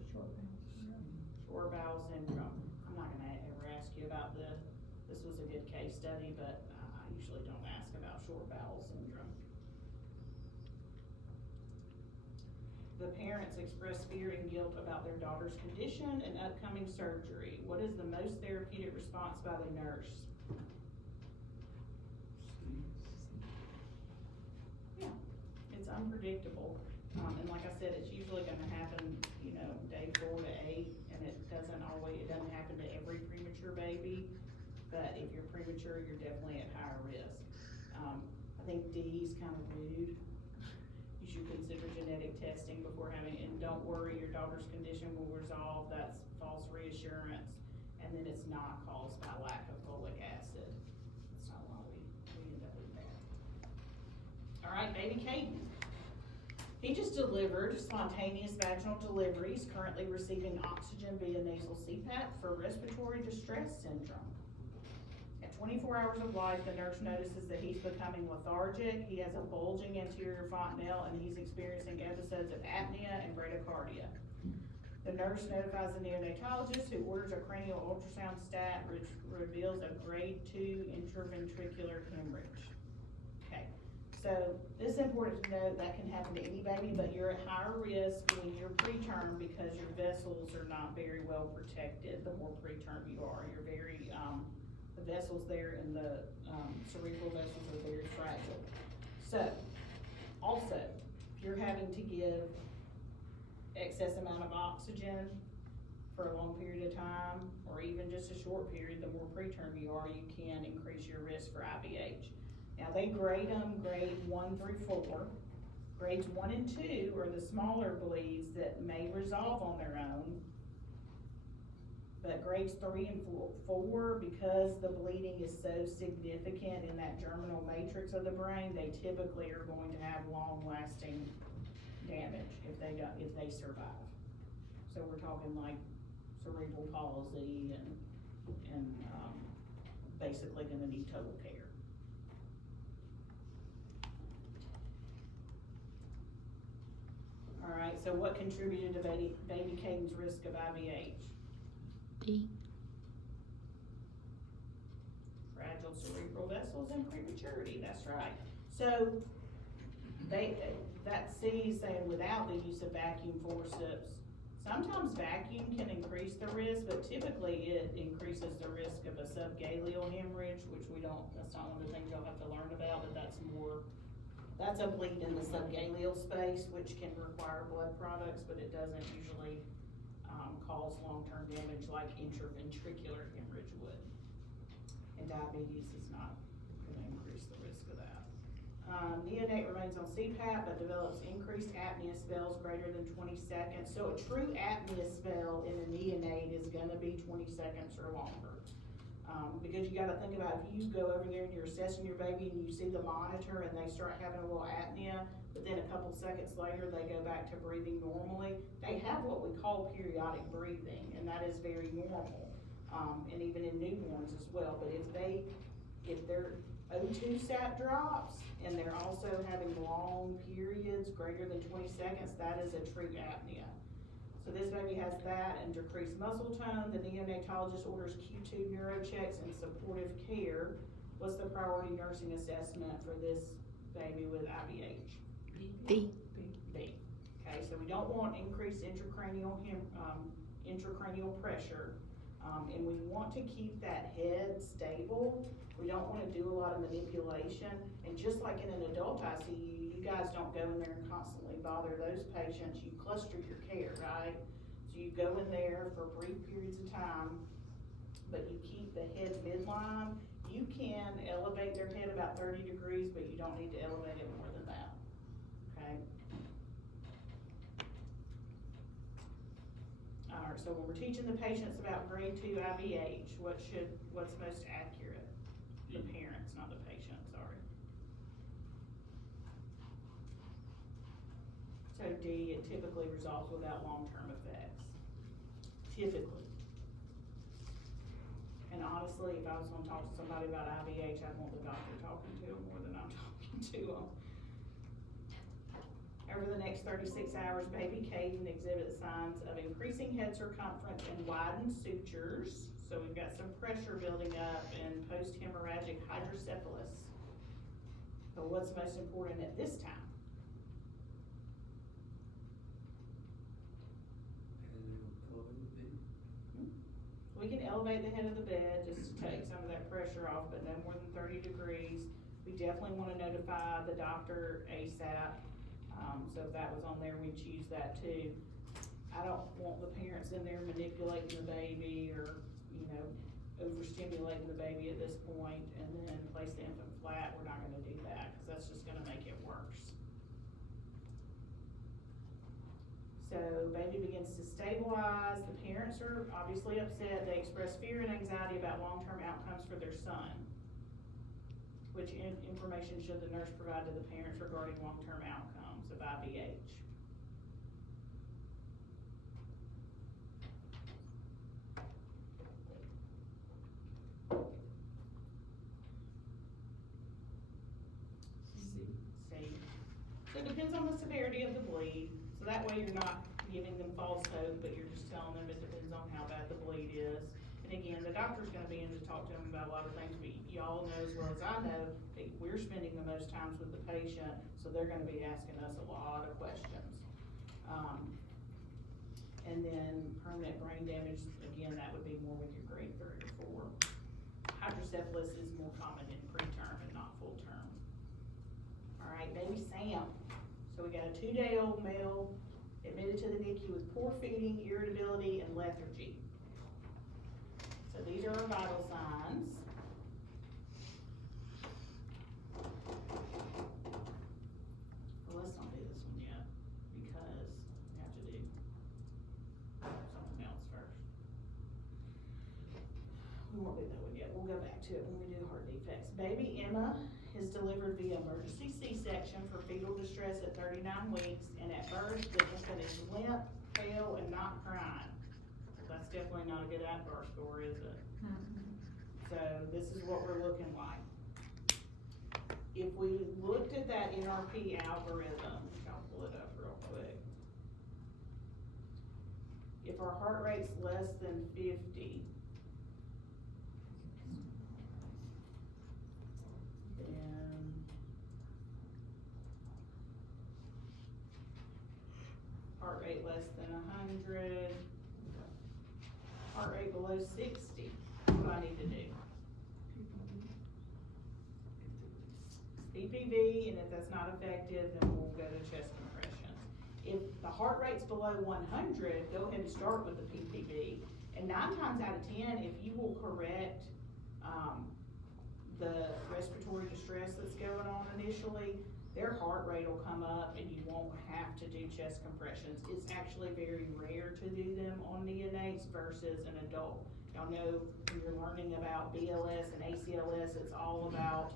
Short bowel syndrome. I'm not gonna ever ask you about this. This was a good case study, but I usually don't ask about short bowel syndrome. The parents express fear and guilt about their daughter's condition and upcoming surgery. What is the most therapeutic response by the nurse? Yeah, it's unpredictable. And like I said, it's usually gonna happen, day 4 to 8, and it doesn't happen to every premature baby, but if you're premature, you're definitely at higher risk. I think D is kind of rude. You should consider genetic testing before having, and don't worry, your daughter's condition will resolve, that's false reassurance. And then it's not caused by lack of folic acid. That's not why we end up with that. All right, baby Caden. He just delivered spontaneous vaginal delivery. He's currently receiving oxygen via nasal CPAP for respiratory distress syndrome. At 24 hours of life, the nurse notices that he's becoming lethargic. He has a bulging anterior fontanelle and he's experiencing episodes of apnea and bradycardia. The nurse notifies the neonatologist who orders a cranial ultrasound stat, which reveals a grade 2 intraventricular hemorrhage. Okay, so this is important to note that can happen to any baby, but you're at higher risk when you're preterm because your vessels are not very well protected the more preterm you are. You're very, the vessels there in the cerebral vessels are very fragile. So, also, if you're having to give excess amount of oxygen for a long period of time, or even just a short period, the more preterm you are, you can increase your risk for IVH. Now they grade them grade 1 through 4. Grades 1 and 2 are the smaller bleeds that may resolve on their own. But grades 3 and 4, because the bleeding is so significant in that germinal matrix of the brain, they typically are going to have long-lasting damage if they survive. So we're talking like cerebral palsy and basically gonna need total care. All right, so what contributed to baby Caden's risk of IVH? D. Fragile cerebral vessels and prematurity, that's right. So that C is saying without the use of vacuum forceps. Sometimes vacuum can increase the risk, but typically it increases the risk of a subgaleal hemorrhage, which that's not one of the things you'll have to learn about, but that's a bleed in the subgaleal space, which can require blood products, but it doesn't usually cause long-term damage like intraventricular hemorrhage would. And diabetes is not gonna increase the risk of that. Neonate remains on CPAP but develops increased apnea spells greater than 20 seconds. So a true apnea spell in a neonate is gonna be 20 seconds or longer. Because you gotta think about if you go over there and you're assessing your baby and you see the monitor and they start having a little apnea, but then a couple seconds later they go back to breathing normally, they have what we call periodic breathing, and that is very normal. And even in newborns as well, but if their O2 sat drops and they're also having long periods greater than 20 seconds, that is a true apnea. So this baby has that and decreased muscle tone. The neonatologist orders Q2 neuro checks and supportive care. What's the priority nursing assessment for this baby with IVH? B. B. Okay, so we don't want increased intracranial pressure, and we want to keep that head stable. We don't want to do a lot of manipulation, and just like in an adult ICU, you guys don't go in there and constantly bother those patients. You cluster your care, right? So you go in there for brief periods of time, but you keep the head midline. You can elevate their head about 30 degrees, but you don't need to elevate it more than that, okay? Alright, so when we're teaching the patients about grade 2 IVH, what's most accurate? The parents, not the patient, sorry. So D, it typically resolves without long-term effects. Typically. And honestly, if I was gonna talk to somebody about IVH, I'd want the doctor talking to them more than I'm talking to them. Over the next 36 hours, baby Caden exhibits signs of increasing head circumference and widened sutures. So we've got some pressure building up and post-hemorrhagic hydrocephalus. But what's most important at this time? We can elevate the head of the bed just to take some of that pressure off, but no more than 30 degrees. We definitely wanna notify the doctor ASAP. So if that was on there, we'd choose that too. I don't want the parents in there manipulating the baby or, overstimulating the baby at this point and then place the infant flat. We're not gonna do that, cause that's just gonna make it worse. So baby begins to stabilize. The parents are obviously upset. They express fear and anxiety about long-term outcomes for their son. Which information should the nurse provide to the parents regarding long-term outcomes of IVH? C. So it depends on the severity of the bleed. So that way you're not giving them false hope, but you're just telling them it depends on how bad the bleed is. And again, the doctor's gonna be in to talk to them about a lot of things, but y'all know as well as I know that we're spending the most times with the patient, so they're gonna be asking us a lot of questions. And then permanent brain damage, again, that would be more with your grade 3 or 4. Hydrocephalus is more common in preterm and not full term. All right, baby Sam. So we got a 2-day-old male admitted to the NICU with poor feeding, irritability, and lethargy. So these are our vital signs. Well, let's not do this one yet, because we have to do something else first. We won't do that one yet, we'll go back to it when we do heart defects. Baby Emma is delivered via emergency C-section for fetal distress at 39 weeks, and at birth, the infant is limp, pale, and not crying. That's definitely not a good APGAR score, is it? So this is what we're looking like. If we looked at that NRP algorithm, I'll pull it up real quick. If our heart rate's less than 50, then heart rate less than 100, heart rate below 60, what do I need to do? PPV, and if that's not effective, then we'll go to chest compressions. If the heart rate's below 100, go ahead and start with the PPV. And 9 times out of 10, if you will correct the respiratory distress that's going on initially, their heart rate will come up and you won't have to do chest compressions. It's actually very rare to do them on neonates versus an adult. Y'all know when you're learning about BLS and ACLS, it's all about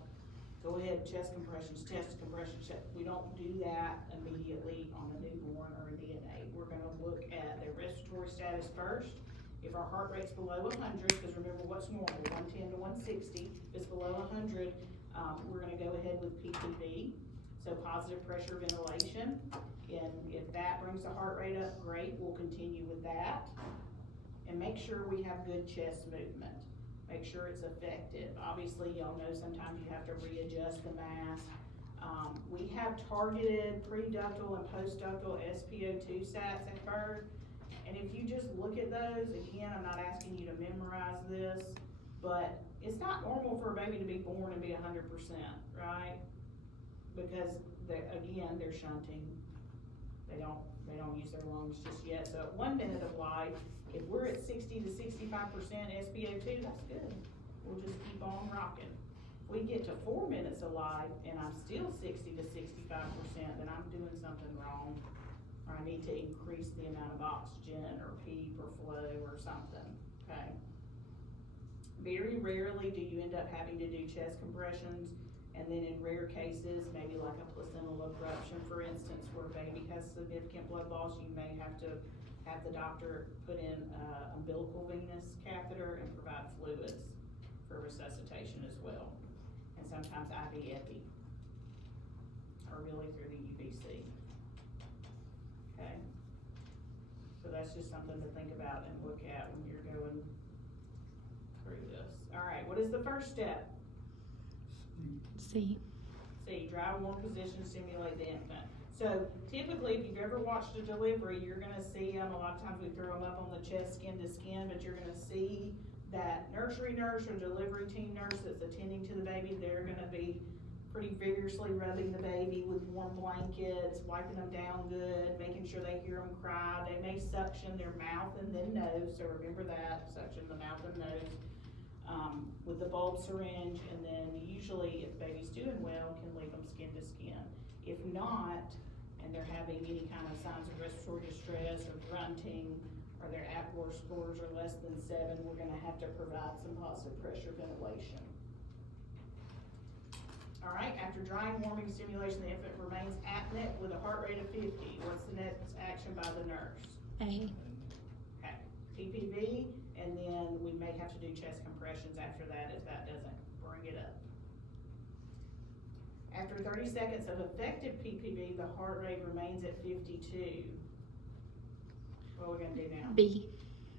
go ahead, chest compressions, We don't do that immediately on a newborn or a neonate. We're gonna look at their respiratory status first. If our heart rate's below 100, because remember what's normal, 110 to 160, if it's below 100, we're gonna go ahead with PPV, so positive pressure ventilation. And if that brings the heart rate up, great, we'll continue with that. And make sure we have good chest movement. Make sure it's effective. Obviously, y'all know sometimes you have to readjust the mask. We have targeted pre-ductal and post-ductal SpO2 sats at birth. And if you just look at those, again, I'm not asking you to memorize this, but it's not normal for a baby to be born and be 100%, right? Because again, they're shunting. They don't use their lungs just yet. So at 1 minute of life, if we're at 60 to 65% SpO2, that's good. We'll just keep on rocking. If we get to 4 minutes of life and I'm still 60 to 65%, then I'm doing something wrong. Or I need to increase the amount of oxygen or PEEP or flow or something, okay? Very rarely do you end up having to do chest compressions. And then in rare cases, maybe like a placental abruption, for instance, where a baby has significant blood loss, you may have to have the doctor put in umbilical venous catheter and provide fluids for resuscitation as well. And sometimes IV epi, or really through the UVC. Okay? So that's just something to think about and look at when you're going through this. All right, what is the first step? C. C, dry warm position, stimulate the infant. So typically, if you've ever watched a delivery, you're gonna see them, a lot of times we throw them up on the chest, skin to skin, but you're gonna see that nursery nurse or delivery team nurse that's attending to the baby, they're gonna be pretty vigorously rubbing the baby with warm blankets, wiping them down good, making sure they hear them cry. They may suction their mouth and then nose, so remember that, suction the mouth and nose. With the bulb syringe, and then usually if the baby's doing well, can leave them skin to skin. If not, and they're having any kind of signs of respiratory distress or grunting, or their APGAR scores are less than 7, we're gonna have to provide some positive pressure ventilation. All right, after drying, warming, stimulation, the infant remains apneic with a heart rate of 50. What's the next action by the nurse? A. Okay, PPV, and then we may have to do chest compressions after that if that doesn't bring it up. After 30 seconds of effective PPV, the heart rate remains at 52. What are we gonna do now? B.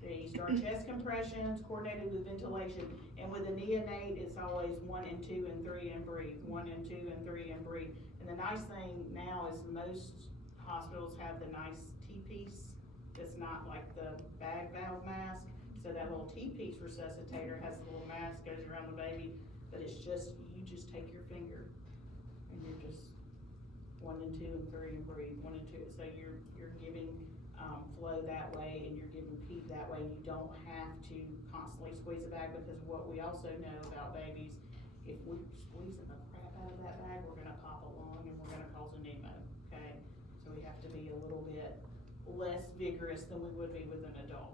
B, start chest compressions coordinated with ventilation. And with a neonate, it's always 1 and 2 and 3 and breathe. 1 and 2 and 3 and breathe. And the nice thing now is most hospitals have the nice T-piece. It's not like the bag valve mask. So that little T-piece resuscitator has the little mask, goes around the baby, but it's just, you just take your finger and you're just 1 and 2 and 3 and breathe, 1 and 2. So you're giving flow that way and you're giving PEEP that way. You don't have to constantly squeeze the bag, because what we also know about babies, if we're squeezing the crap out of that bag, we're gonna pop a lung and we're gonna cause a pneumo, okay? So we have to be a little bit less vigorous than we would be with an adult.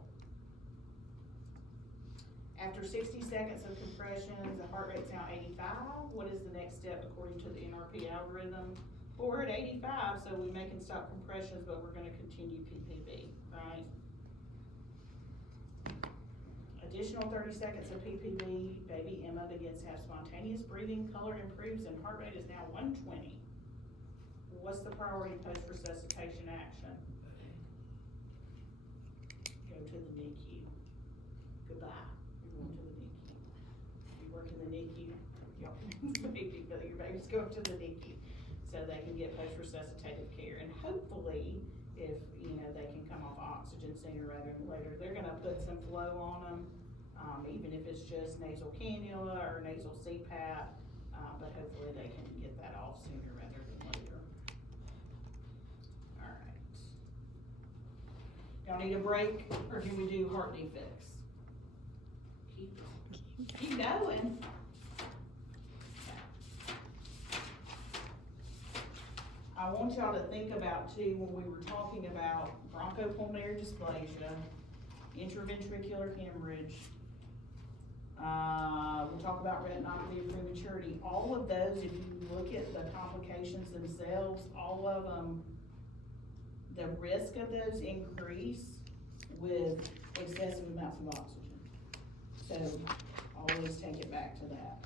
After 60 seconds of compressions, the heart rate's now 85. What is the next step according to the NRP algorithm? Well, we're at 85, so we can stop compressions, but we're gonna continue PPV, right? Additional 30 seconds of PPV, baby Emma begins to have spontaneous breathing, color improves, and heart rate is now 120. What's the priority post-resuscitation action? Go to the NICU. Goodbye. You're going to the NICU. You work in the NICU, your baby's going to the NICU, so they can get post-resuscitative care. And hopefully, if they can come off oxygen sooner rather than later, they're gonna put some flow on them, even if it's just nasal cannula or nasal CPAP, but hopefully they can get that off sooner rather than later. All right. Y'all need a break, or can we do heart defects? Keep going. I want y'all to think about too, when we were talking about bronchopulmonary dysplasia, intraventricular hemorrhage, we'll talk about retinopathy of prematurity. All of those, if you look at the complications themselves, all of them, the risk of those increase with excessive amounts of oxygen. So always take it back to that.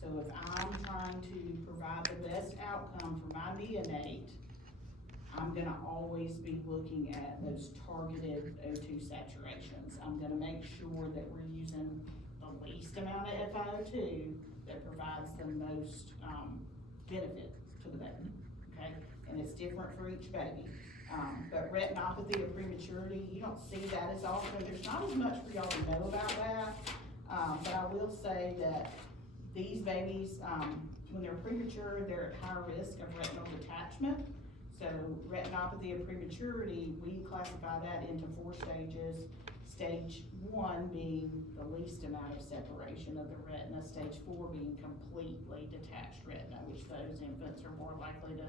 So if I'm trying to provide the best outcome for my neonate, I'm gonna always be looking at those targeted O2 saturations. I'm gonna make sure that we're using the least amount of FiO2 that provides the most, benefit to the baby, okay? And it's different for each baby. But retinopathy of prematurity, you don't see that as often. There's not as much for y'all to know about that. But I will say that these babies, when they're premature, they're at high risk of retinal detachment. So retinopathy of prematurity, we classify that into 4 stages. Stage 1 being the least amount of separation of the retina. Stage 4 being completely detached retina, which those infants are more likely to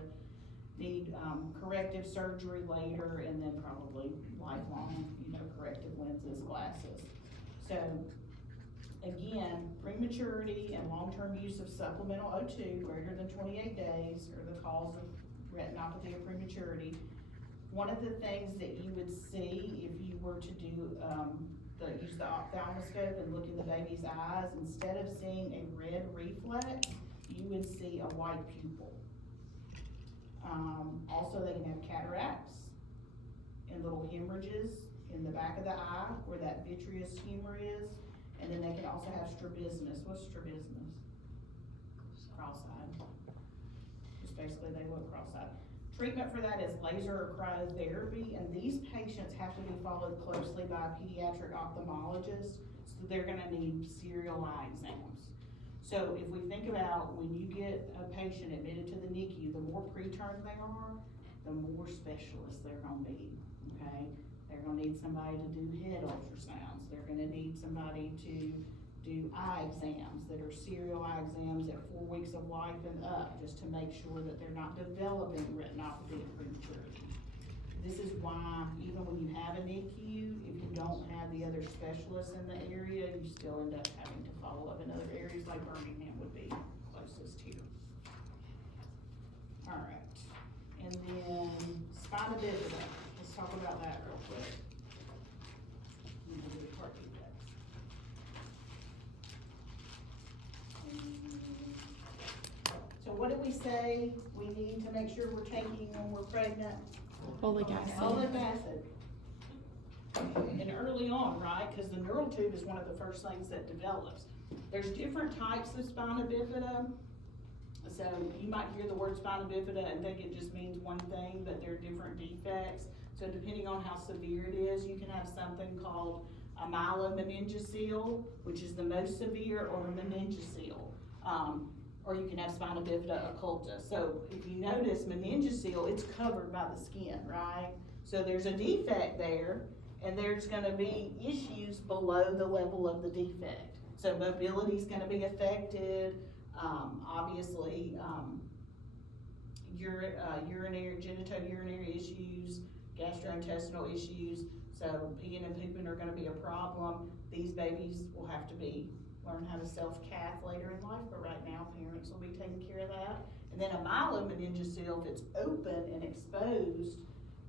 need corrective surgery later, and then probably lifelong, corrective lenses, glasses. So again, prematurity and long-term use of supplemental O2 greater than 28 days are the cause of retinopathy of prematurity. One of the things that you would see if you were to do, use the ophthalmoscope and look in the baby's eyes, instead of seeing a red reflex, you would see a white pupil. Also, they can have cataracts and little hemorrhages in the back of the eye where that vitreous humor is. And then they can also have strabismus. What's strabismus? Cross-eyed. Just basically they look cross-eyed. Treatment for that is laser or cryotherapy, and these patients have to be followed closely by a pediatric ophthalmologist, so they're gonna need serial eye exams. So if we think about when you get a patient admitted to the NICU, the more preterm they are, the more specialists they're gonna be, okay? They're gonna need somebody to do head ultrasounds. They're gonna need somebody to do eye exams that are serial eye exams at 4 weeks of life and up, just to make sure that they're not developing retinopathy of prematurity. This is why even when you have a NICU, if you don't have the other specialists in the area, you still end up having to follow up in other areas, like Birmingham would be closest here. All right, and then spina bifida. Let's talk about that real quick. And we'll do the heart defects. So what did we say we need to make sure we're taking when we're pregnant? Folic acid. Folic acid. And early on, right, because the neural tube is one of the first things that develops. There's different types of spina bifida. So you might hear the word spina bifida and think it just means one thing, but there are different defects. So depending on how severe it is, you can have something called a myelomeningocele, which is the most severe, or a meningocele. Or you can have spina bifida occulta. So if you notice meningocele, it's covered by the skin, right? So there's a defect there, and there's gonna be issues below the level of the defect. So mobility is gonna be affected, obviously, urinary, genitourinary issues, gastrointestinal issues. So peeing and pooping are gonna be a problem. These babies will have to learn how to self-cath later in life, but right now parents will be taking care of that. And then a myelomeningocele, if it's open and exposed,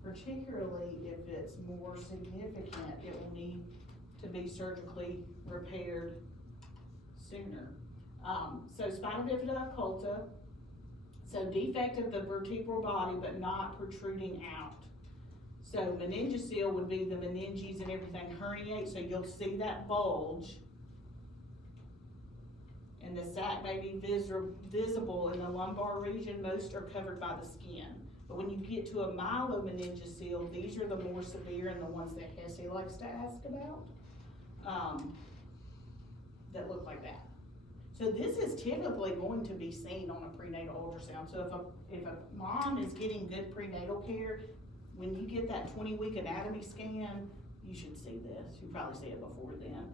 particularly if it's more significant, it will need to be surgically repaired sooner. So spina bifida occulta, so defect of the vertebral body but not protruding out. So meningocele would be the meninges and everything herniate, so you'll see that bulge. And the sac may be visible in the lumbar region. Most are covered by the skin. But when you get to a myelomeningocele, these are the more severe and the ones that Hesse likes to ask about, that look like that. So this is typically going to be seen on a prenatal ultrasound. So if a mom is getting good prenatal care, when you get that 20-week anatomy scan, you should see this. You probably see it before then.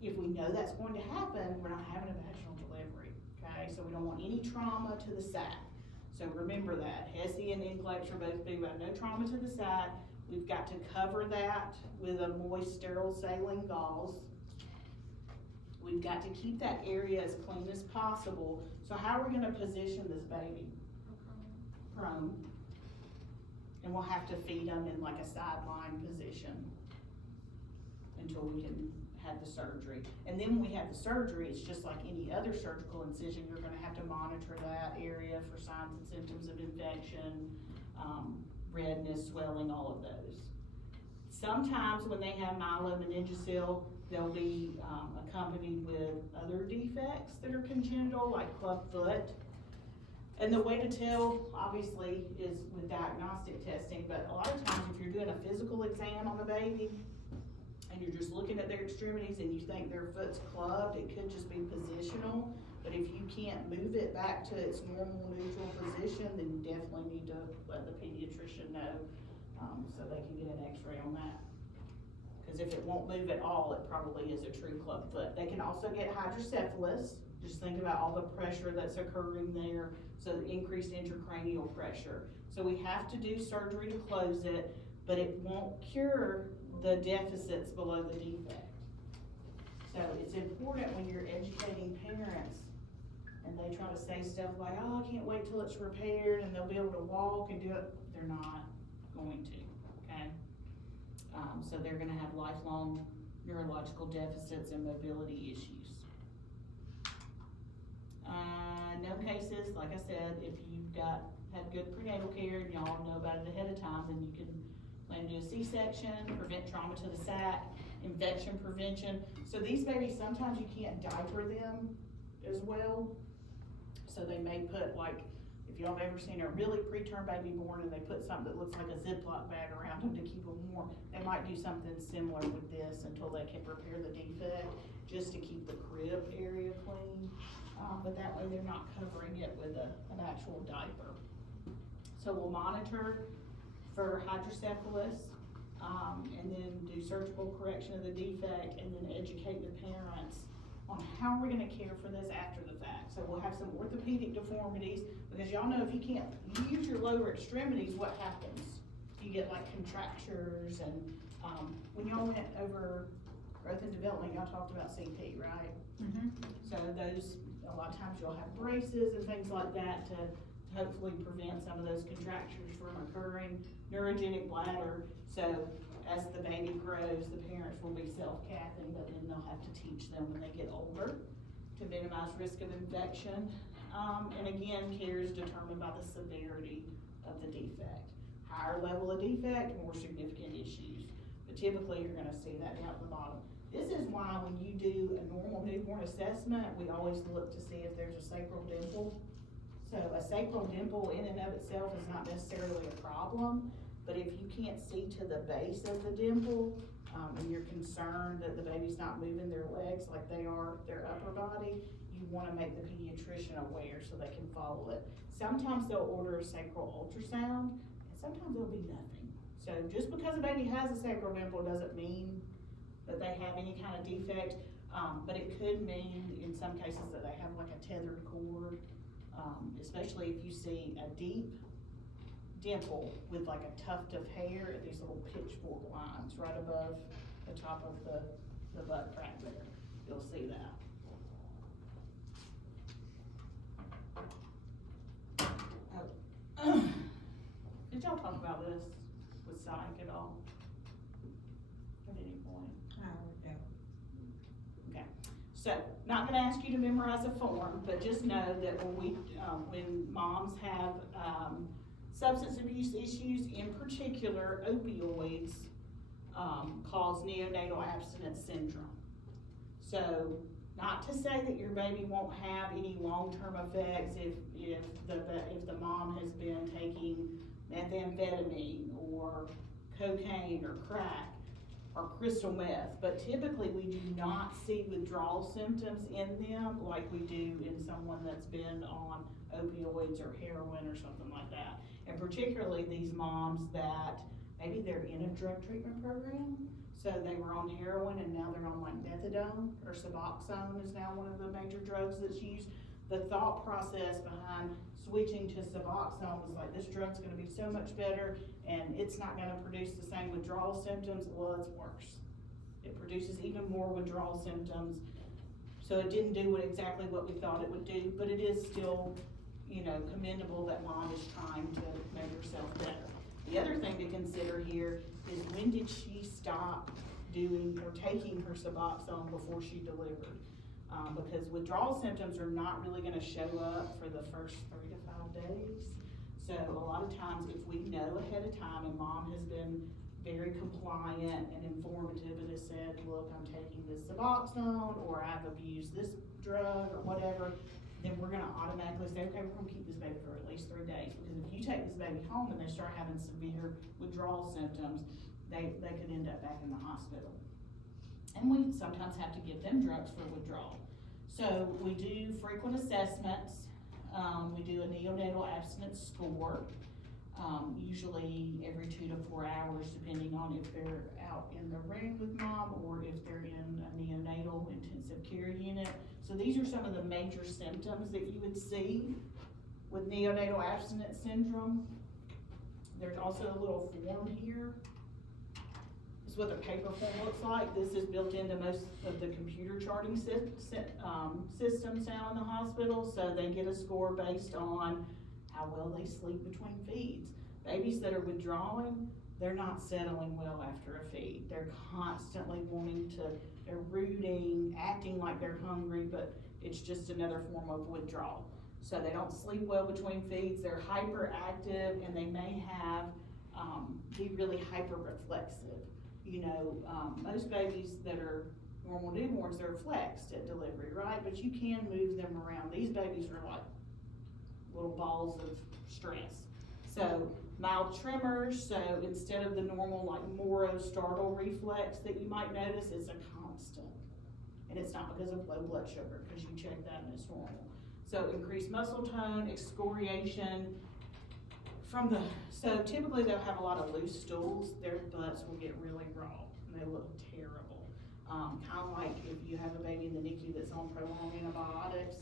If we know that's going to happen, we're not having a vaginal delivery, okay? So we don't want any trauma to the sac. So remember that. Hesse and NCLEX are both big about no trauma to the sac. We've got to cover that with a moist, sterile saline gauze. We've got to keep that area as clean as possible. So how are we gonna position this baby? Prone. And we'll have to feed them in like a sideline position until we can have the surgery. And then when we have the surgery, it's just like any other surgical incision. You're gonna have to monitor that area for signs and symptoms of infection. redness, swelling, all of those. Sometimes when they have myelomeningocele, they'll be accompanied with other defects that are congenital, like clubfoot. And the way to tell, obviously, is with diagnostic testing, but a lot of times if you're doing a physical exam on the baby, and you're just looking at their extremities and you think their foot's clubbed, it could just be positional. But if you can't move it back to its normal neutral position, then you definitely need to let the pediatrician know, so they can get an x-ray on that. Cause if it won't move at all, it probably is a true club foot. They can also get hydrocephalus. Just think about all the pressure that's occurring there, so the increased intracranial pressure. So we have to do surgery to close it, but it won't cure the deficits below the defect. So it's important when you're educating parents and they try to say stuff like, oh, I can't wait till it's repaired and they'll be able to walk and do it. They're not going to, okay? So they're gonna have lifelong neurological deficits and mobility issues. No cases, like I said, if you've had good prenatal care and y'all know about it ahead of time, then you can plan to do a C-section, prevent trauma to the sac, infection prevention. So these babies, sometimes you can't diaper them as well. So they may put, like, if y'all have ever seen a really preterm baby born and they put something that looks like a Ziploc bag around them to keep them warm, they might do something similar with this until they can repair the defect, just to keep the crib area clean. But that way they're not covering it with an actual diaper. So we'll monitor for hydrocephalus, and then do surgical correction of the defect, and then educate the parents on how we're gonna care for this after the fact. So we'll have some orthopedic deformities, because y'all know if you can't use your lower extremities, what happens? You get like contractures, and when y'all went over growth and development, y'all talked about CP, right? Mm-hmm. So those, a lot of times you'll have braces and things like that to hopefully prevent some of those contractures from occurring. Neurogenic bladder, so as the baby grows, the parents will be self-cathing, but then they'll have to teach them when they get older to minimize risk of infection. And again, care is determined by the severity of the defect. Higher level of defect, more significant issues. But typically you're gonna see that down at the bottom. This is why when you do a normal newborn assessment, we always look to see if there's a sacral dimple. So a sacral dimple in and of itself is not necessarily a problem, but if you can't see to the base of the dimple, and you're concerned that the baby's not moving their legs like they are their upper body, you wanna make the pediatrician aware so they can follow it. Sometimes they'll order a sacral ultrasound, and sometimes there'll be nothing. So just because a baby has a sacral dimple doesn't mean that they have any kind of defect, but it could mean in some cases that they have like a tethered cord, especially if you see a deep dimple with like a tuft of hair and these little pitchfork lines right above the top of the butt crack there. You'll see that. Oh. Did y'all talk about this with psych at all? At any point? Okay, so not gonna ask you to memorize a form, but just know that when moms have substance abuse issues, in particular opioids, cause neonatal abstinence syndrome. So not to say that your baby won't have any long-term effects if the mom has been taking methamphetamine or cocaine or crack or crystal meth, but typically we do not see withdrawal symptoms in them like we do in someone that's been on opioids or heroin or something like that. And particularly these moms that maybe they're in a drug treatment program, so they were on heroin and now they're on like methadone, or Suboxone is now one of the major drugs that's used. The thought process behind switching to Suboxone was like, this drug's gonna be so much better and it's not gonna produce the same withdrawal symptoms. Well, it's worse. It produces even more withdrawal symptoms. So it didn't do exactly what we thought it would do, but it is still, you know, commendable that mom is trying to make herself better. The other thing to consider here is, when did she stop doing or taking her Suboxone before she delivered? Because withdrawal symptoms are not really gonna show up for the first 3 to 5 days. So a lot of times, if we know ahead of time and mom has been very compliant and informative and has said, look, I'm taking this Suboxone, or I've abused this drug, or whatever, then we're gonna automatically say, okay, we're gonna keep this baby for at least 3 days. Because if you take this baby home and they start having severe withdrawal symptoms, they could end up back in the hospital. And we sometimes have to give them drugs for withdrawal. So we do frequent assessments. We do a neonatal abstinence score, usually every 2 to 4 hours, depending on if they're out in the room with mom or if they're in a neonatal intensive care unit. So these are some of the major symptoms that you would see with neonatal abstinence syndrome. There's also a little form here. This is what the paper form looks like. This is built into most of the computer charting systems now in the hospital, so they get a score based on how well they sleep between feeds. Babies that are withdrawing, they're not settling well after a feed. They're constantly they're rooting, acting like they're hungry, but it's just another form of withdrawal. So they don't sleep well between feeds, they're hyperactive, and they may have, be really hyper-reflexive. You know, most babies that are normal newborns, they're flexed at delivery, right? But you can move them around. These babies are like little balls of stress. So mild tremors, so instead of the normal like Moro startle reflex that you might notice, it's a constant. And it's not because of low blood sugar, because you check that and it's normal. So increased muscle tone, excoriation. So typically they'll have a lot of loose stools, their butts will get really raw, and they look terrible. Kind of like if you have a baby in the NICU that's on prolonged antibiotics.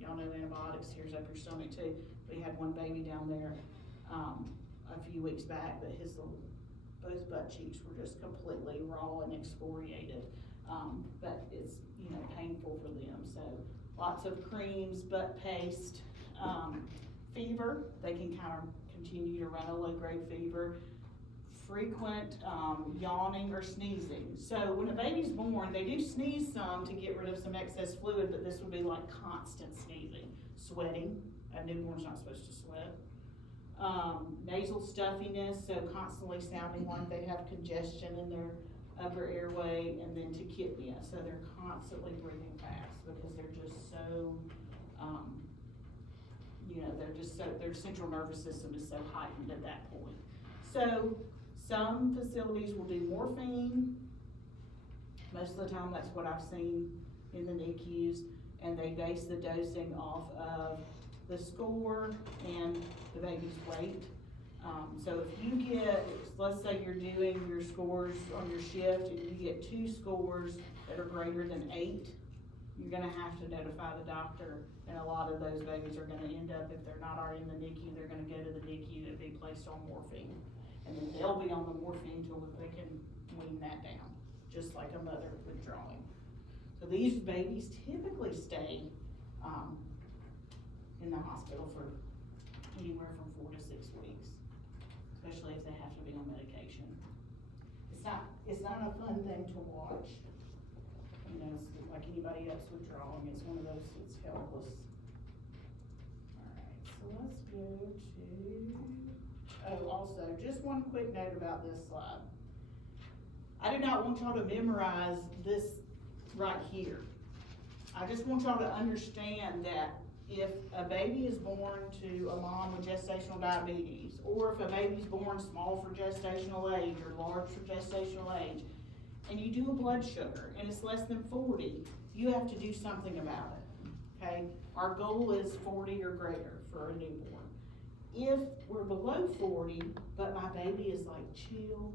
Y'all know antibiotics tears up your stomach too. We had one baby down there a few weeks back that both butt cheeks were just completely raw and excoriated. But it's, you know, painful for them. So lots of creams, butt paste, fever. They can kind of continue to run a low-grade fever. Frequent yawning or sneezing. So when a baby's born, they do sneeze some to get rid of some excess fluid, but this would be like constant sneezing. Sweating. A newborn's not supposed to sweat. Nasal stuffiness, so constantly sounding like they have congestion in their upper airway, and then tachypnea, so they're constantly breathing fast because they're just so, you know, their central nervous system is so heightened at that point. So some facilities will do morphine. Most of the time that's what I've seen in the NICUs, and they base the dosing off of the score and the baby's weight. So if you get, let's say you're doing your scores on your shift and you get 2 scores that are greater than 8, you're gonna have to notify the doctor, and a lot of those babies are gonna end up, if they're not already in the NICU, they're gonna go to the NICU and be placed on morphine. And then they'll be on the morphine until they can wean that down, just like a mother withdrawing. So these babies typically stay in the hospital for anywhere from 4 to 6 weeks, especially if they have to be on medication. It's not a fun thing to watch. You know, it's like anybody else withdrawing, it's one of those, it's helpless. Alright, so let's go to, also, just one quick note about this slide. I do not want y'all to memorize this right here. I just want y'all to understand that if a baby is born to a mom with gestational diabetes, or if a baby's born small for gestational age or large for gestational age, and you do a blood sugar and it's less than 40, you have to do something about it, okay? Our goal is 40 or greater for a newborn. If we're below 40, but my baby is like chill,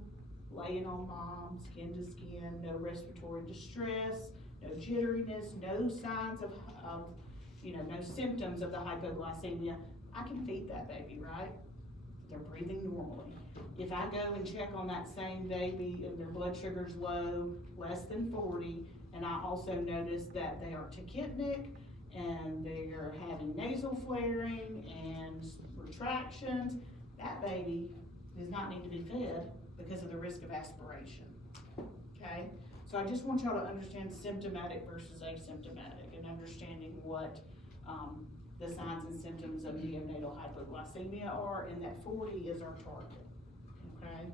laying on mom, skin to skin, no respiratory distress, no jitteriness, no signs of no symptoms of the hypoglycemia, I can feed that baby, right? They're breathing normally. If I go and check on that same baby and their blood sugar's low, less than 40, and I also notice that they are tachypnic and they are having nasal flaring and retractions, that baby does not need to be fed because of the risk of aspiration, okay? So I just want y'all to understand symptomatic versus asymptomatic and understanding what the signs and symptoms of neonatal hypoglycemia are, and that 40 is our target, okay?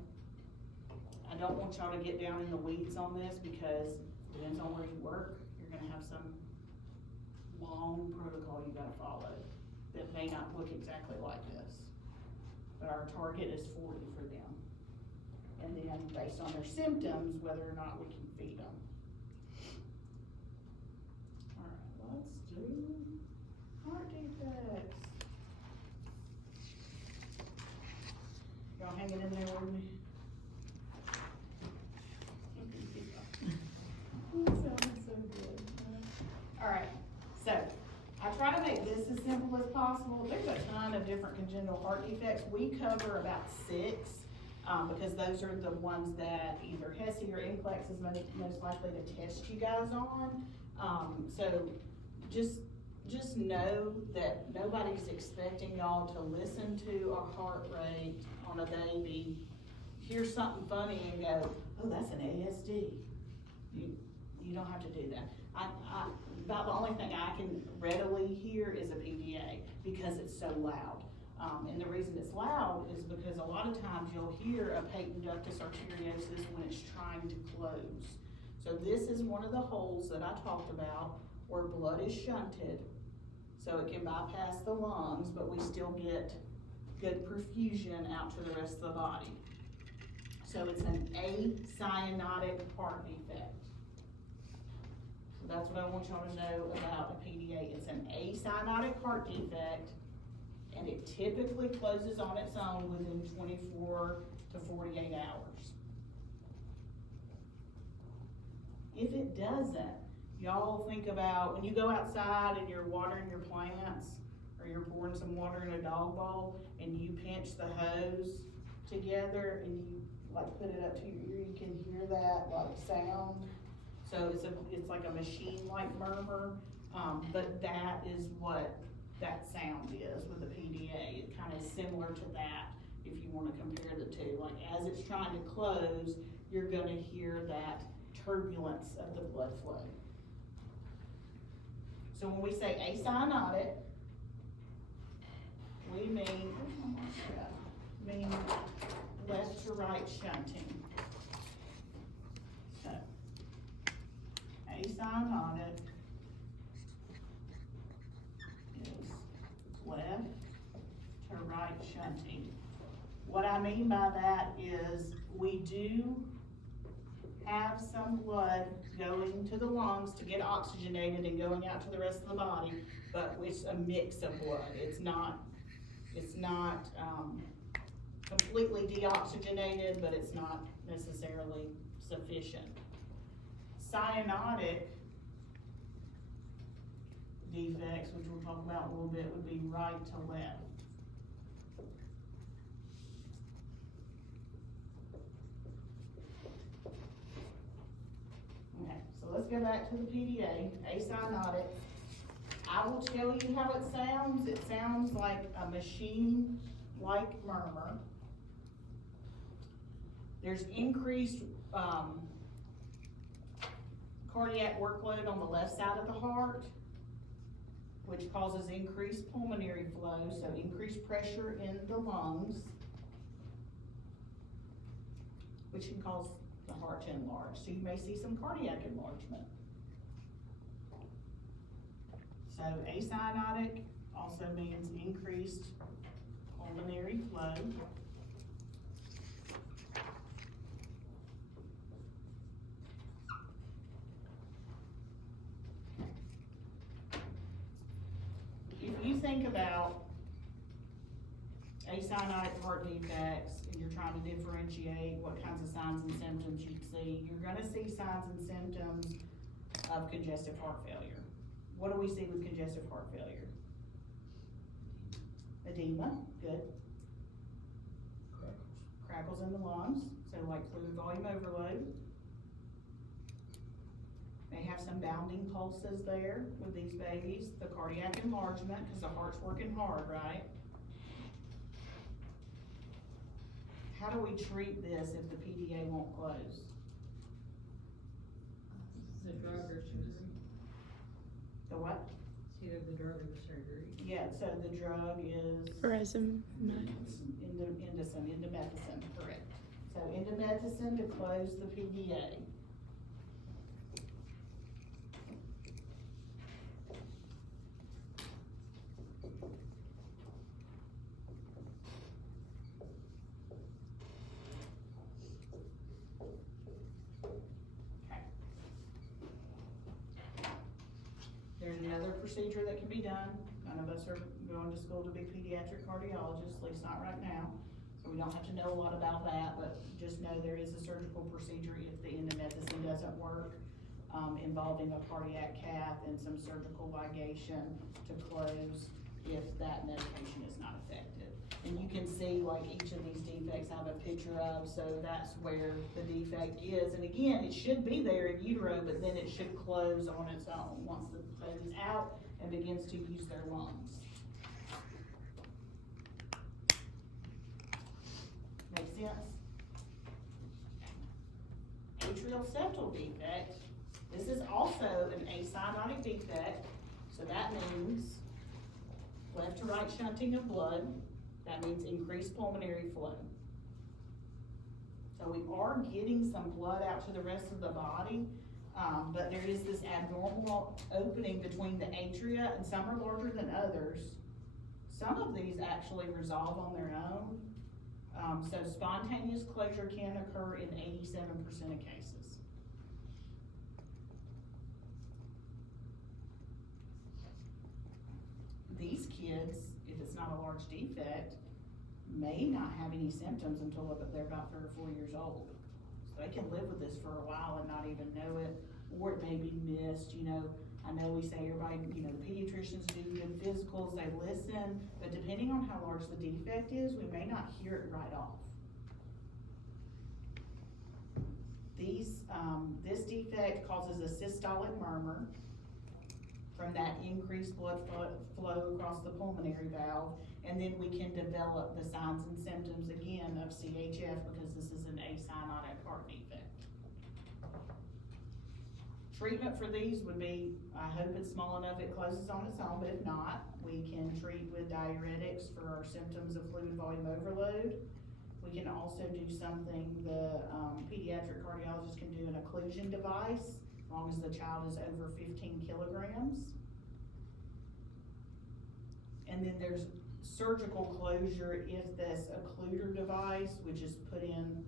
I don't want y'all to get down in the weeds on this, because depends on where you work, you're gonna have some long protocol you gotta follow that may not look exactly like this. But our target is 40 for them. And then based on their symptoms, whether or not we can feed them. Alright, let's do heart defects. Y'all hanging in there with me? That sounds so good. Alright, so, I try to make this as simple as possible. There's a ton of different congenital heart defects. We cover about 6, because those are the ones that either HESI or NCLEX is most likely to test you guys on. So, just know that nobody's expecting y'all to listen to a heart rate on a baby, hear something funny and go, oh, that's an ASD. You don't have to do that. About the only thing I can readily hear is a PDA, because it's so loud. And the reason it's loud is because a lot of times you'll hear a patent ductus arteriosus when it's trying to close. So this is one of the holes that I talked about where blood is shunted, so it can bypass the lungs, but we still get good perfusion out to the rest of the body. So it's an acyanotic heart defect. So that's what I want y'all to know about a PDA. It's an acyanotic heart defect, and it typically closes on its own within 24 to 48 hours. If it doesn't, y'all think about when you go outside and you're watering your plants, or you're pouring some water in a dog bowl, and you pinch the hose together and you like put it up to your ear, you can hear that like sound. So it's like a machine-like murmur, but that is what that sound is with the PDA. It kind of similar to that if you want to compare the two. Like as it's trying to close, you're going to hear that turbulence of the blood flow. So when we say acyanotic, we mean left to right shunting. So acyanotic is left to right shunting. What I mean by that is we do have some blood going to the lungs to get oxygenated and going out to the rest of the body, but it's a mix of blood. It's not completely deoxygenated, but it's not necessarily sufficient. Cyanotic defects, which we'll talk about a little bit, would be right to left. Okay, so let's go back to the PDA, acyanotic. I will tell you how it sounds. It sounds like a machine-like murmur. There's increased cardiac workload on the left side of the heart, which causes increased pulmonary flow, so increased pressure in the lungs, which can cause the heart to enlarge. So you may see some cardiac enlargement. So acyanotic also means increased pulmonary flow. If you think about acyanotic heart defects and you're trying to differentiate what kinds of signs and symptoms you'd see, you're gonna see signs and symptoms of congestive heart failure. What do we see with congestive heart failure? Edema, good. Crackles in the lungs, so like fluid volume overload. They have some bounding pulses there with these babies, the cardiac enlargement, because the heart's working hard, right? How do we treat this if the PDA won't close? The driver should. The what? He had the drug or the surgery. Yeah, so the drug is Resume. indomethacin, correct. So indomethacin to close the PDA. There's another procedure that can be done. None of us are going to school to be pediatric cardiologists, at least not right now. So we don't have to know a lot about that, but just know there is a surgical procedure if the indomethacin doesn't work, involving a cardiac cath and some surgical ligation to close if that medication is not effective. And you can see like each of these defects I have a picture of, so that's where the defect is. And again, it should be there in utero, but then it should close on its own once the baby's out and begins to use their lungs. Make sense? Atrial septal defect. This is also an acyanotic defect, so that means left to right shunting of blood. That means increased pulmonary flow. So we are getting some blood out to the rest of the body, but there is this abnormal opening between the atria, and some are larger than others. Some of these actually resolve on their own. So spontaneous closure can occur in 87% of cases. These kids, if it's not a large defect, may not have any symptoms until they're about 3 or 4 years old. So they can live with this for a while and not even know it, or it may be missed. You know, I know we say everybody, you know, the pediatricians do good physicals, they listen, but depending on how large the defect is, we may not hear it right off. This defect causes a systolic murmur from that increased blood flow across the pulmonary valve, and then we can develop the signs and symptoms again of CHF because this is an acyanotic heart defect. Treatment for these would be, I hope it's small enough it closes on its own, but if not, we can treat with diuretics for our symptoms of fluid volume overload. We can also do something, the pediatric cardiologist can do an occlusion device, as long as the child is over 15 kilograms. And then there's surgical closure if this occluder device, which is put in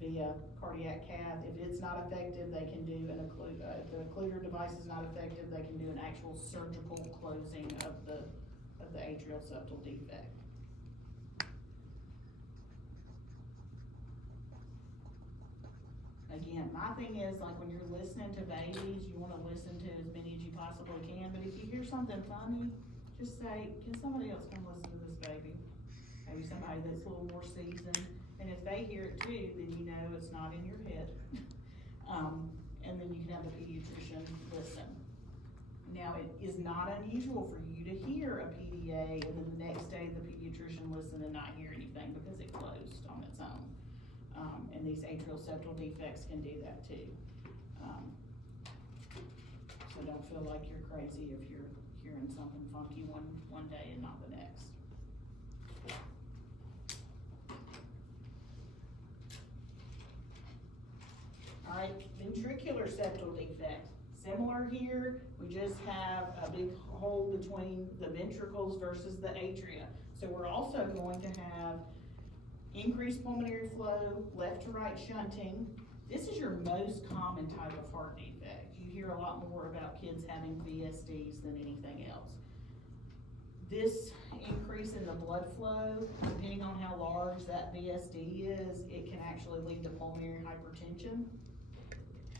via cardiac cath, if it's not effective, they can do an if the occluder device is not effective, they can do an actual surgical closing of the atrial septal defect. Again, my thing is, like, when you're listening to babies, you wanna listen to as many as you possibly can, but if you hear something funny, just say, can somebody else come listen to this baby? Maybe somebody that's a little more seasoned, and if they hear it too, then you know it's not in your head. And then you can have the pediatrician listen. Now, it is not unusual for you to hear a PDA, and then the next day the pediatrician listen and not hear anything because it closed on its own. And these atrial septal defects can do that too. So don't feel like you're crazy if you're hearing something funky one day and not the next. Alright, ventricular septal defect. Similar here, we just have a big hole between the ventricles versus the atria. So we're also going to have increased pulmonary flow, left to right shunting. This is your most common type of heart defect. You hear a lot more about kids having VSDs than anything else. This increase in the blood flow, depending on how large that VSD is, it can actually lead to pulmonary hypertension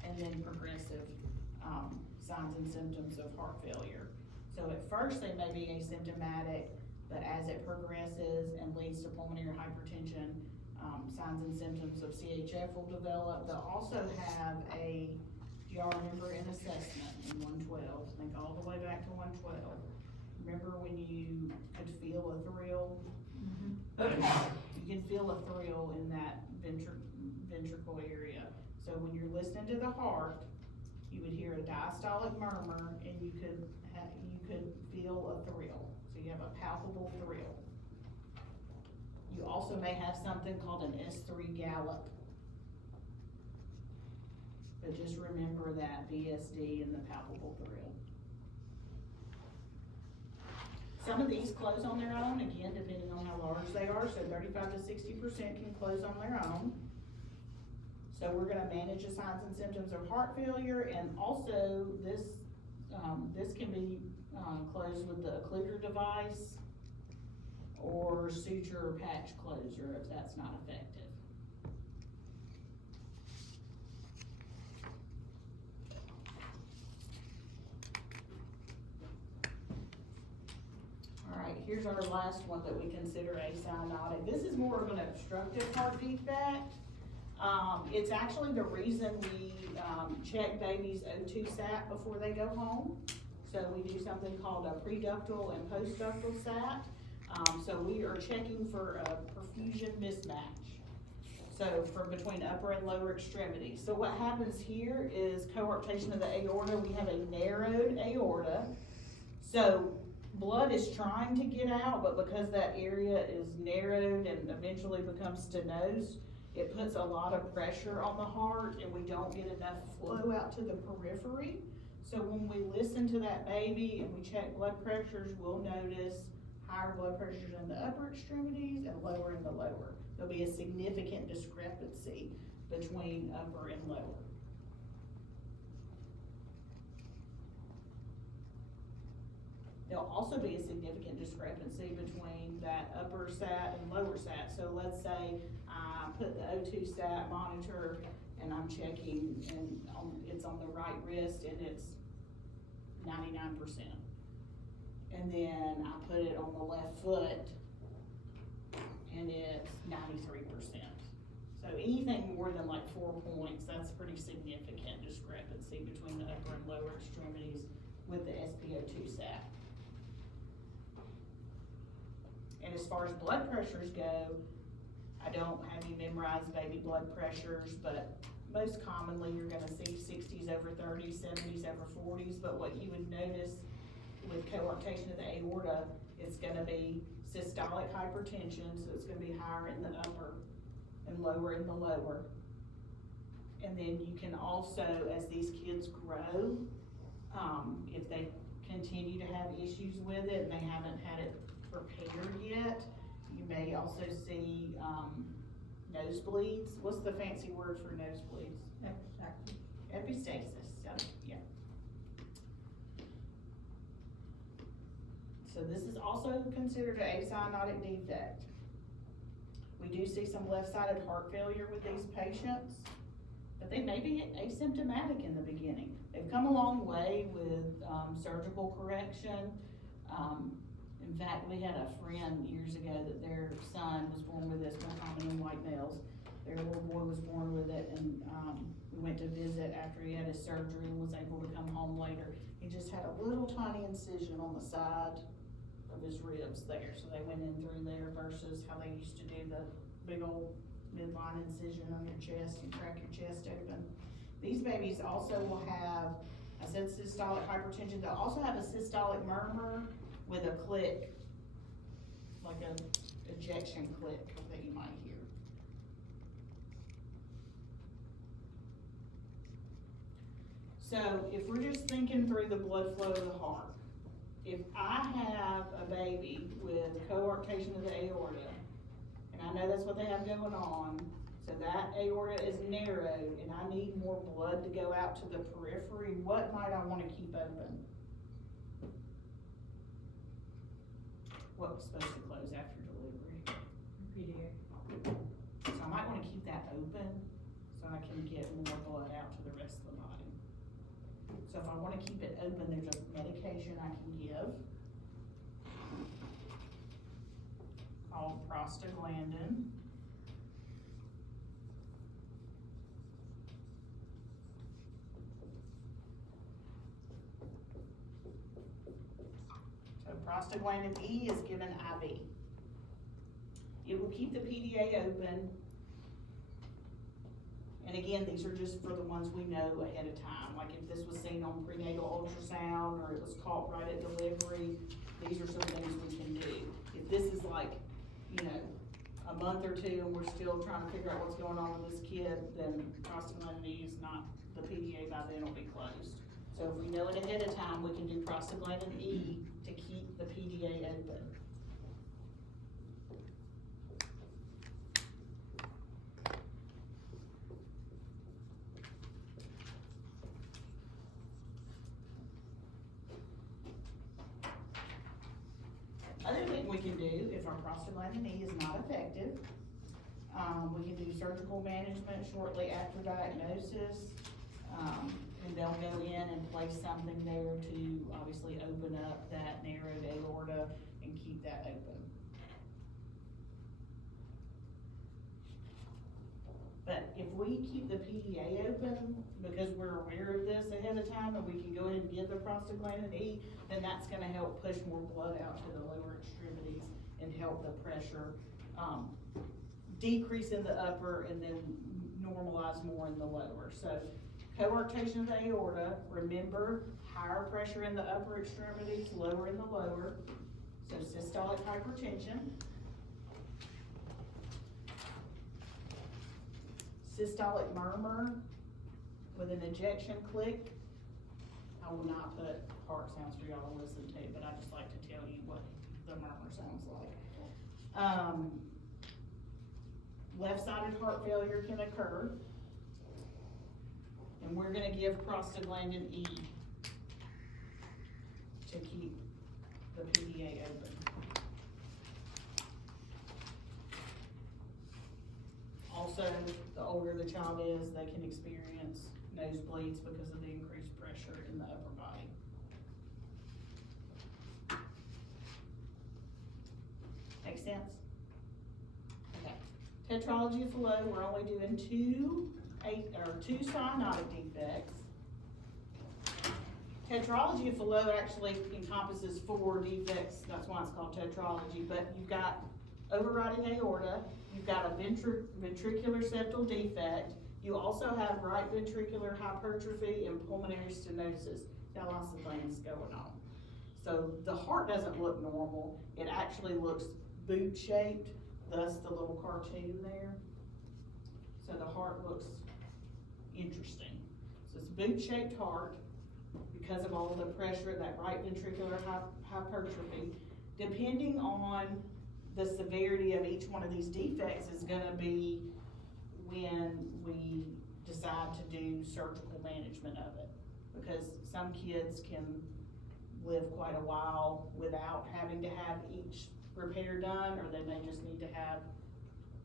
and then progressive signs and symptoms of heart failure. So at first they may be asymptomatic, but as it progresses and leads to pulmonary hypertension, signs and symptoms of CHF will develop. They'll also have a, do y'all remember an assessment in 112? Think all the way back to 112. Remember when you could feel a thrill? You can feel a thrill in that ventricle area. So when you're listening to the heart, you would hear a diastolic murmur, and you could you have a palpable thrill. You also may have something called an S3 gallop. But just remember that VSD and the palpable thrill. Some of these close on their own, again, depending on how large they are, so 35 to 60% can close on their own. So we're gonna manage the signs and symptoms of heart failure, and also this can be closed with the occluder device or suture or patch closure if that's not effective. Alright, here's our last one that we consider acyanotic. This is more of an obstructive heart defect. It's actually the reason we check babies' O2 sat before they go home. So we do something called a preductal and postductal sat. So we are checking for a perfusion mismatch. So from between upper and lower extremities. So what happens here is coarctation of the aorta. We have a narrowed aorta. So blood is trying to get out, but because that area is narrowed and eventually becomes stenosed, it puts a lot of pressure on the heart and we don't get enough flow out to the periphery. So when we listen to that baby and we check blood pressures, we'll notice higher blood pressures in the upper extremities and lower in the lower. There'll be a significant discrepancy between upper and lower. There'll also be a significant discrepancy between that upper sat and lower sat. So let's say I put the O2 sat monitor and I'm checking and it's on the right wrist and it's 99%. And then I put it on the left foot and it's 93%. So anything more than like 4 points, that's pretty significant discrepancy between the upper and lower extremities with the SpO2 sat. And as far as blood pressures go, I don't have you memorize baby blood pressures, but most commonly you're gonna see 60s over 30s, 70s over 40s, but what you would notice with coarctation of the aorta, it's gonna be systolic hypertension, so it's gonna be higher in the upper and lower in the lower. And then you can also, as these kids grow, if they continue to have issues with it and they haven't had it prepared yet, you may also see nosebleeds. What's the fancy word for nosebleeds? Epistaxis, yeah. So this is also considered an acyanotic defect. We do see some left-sided heart failure with these patients, but they may be asymptomatic in the beginning. They've come a long way with surgical correction. In fact, we had a friend years ago that their son was born with this, more common in white males. Their little boy was born with it, and we went to visit after he had his surgery and was able to come home later. He just had a little tiny incision on the side of his ribs there, so they went in through there versus how they used to do the big old midline incision on your chest. You crack your chest open. These babies also will have, I said systolic hypertension, they'll also have a systolic murmur with a click, like a ejection click that you might hear. So if we're just thinking through the blood flow of the heart, if I have a baby with coarctation of the aorta, and I know that's what they have going on, so that aorta is narrowed and I need more blood to go out to the periphery, what might I want to keep open? What was supposed to close after delivery? PDA. So I might want to keep that open so I can get more blood out to the rest of the body. So if I want to keep it open, there's a medication I can give called prostaglandin. So prostaglandin E is given IV. It will keep the PDA open and And again, these are just for the ones we know ahead of time, like if this was seen on prenatal ultrasound, or it was caught right at delivery, these are some things we can do. If this is like, you know, a month or two and we're still trying to figure out what's going on with this kid, then prostaglandin E is not, the PDA by then will be closed. So if we know it ahead of time, we can do prostaglandin E to keep the PDA open. Other thing we can do, if our prostaglandin E is not effective, we can do surgical management shortly after diagnosis. And they'll go in and place something there to obviously open up that narrowed aorta and keep that open. But if we keep the PDA open, because we're aware of this ahead of time, and we can go ahead and give the prostaglandin E, then that's gonna help push more blood out to the lower extremities and help the pressure, decrease in the upper and then normalize more in the lower. So coarctation of the aorta, remember, higher pressure in the upper extremities, lower in the lower. So systolic hypertension. Systolic murmur with an ejection click. I will not put heart sounds for y'all to listen to, but I just like to tell you what the murmur sounds like. Left-sided heart failure can occur. And we're gonna give prostaglandin E to keep the PDA open. Also, the older the child is, they can experience nosebleeds because of the increased pressure in the upper body. Make sense? Okay. Tetralogy of Fallot, we're only doing two cyanotic defects. Tetralogy of Fallot actually encompasses 4 defects, that's why it's called tetralogy, but you've got overriding aorta, you've got a ventricular septal defect, you also have right ventricular hypertrophy and pulmonary stenosis. Got lots of things going on. So the heart doesn't look normal, it actually looks boot-shaped, thus the little cartoon there. So the heart looks interesting. So it's a boot-shaped heart because of all of the pressure, that right ventricular hypertrophy. Depending on the severity of each one of these defects is gonna be when we decide to do surgical management of it. Because some kids can live quite a while without having to have each repair done, or they may just need to have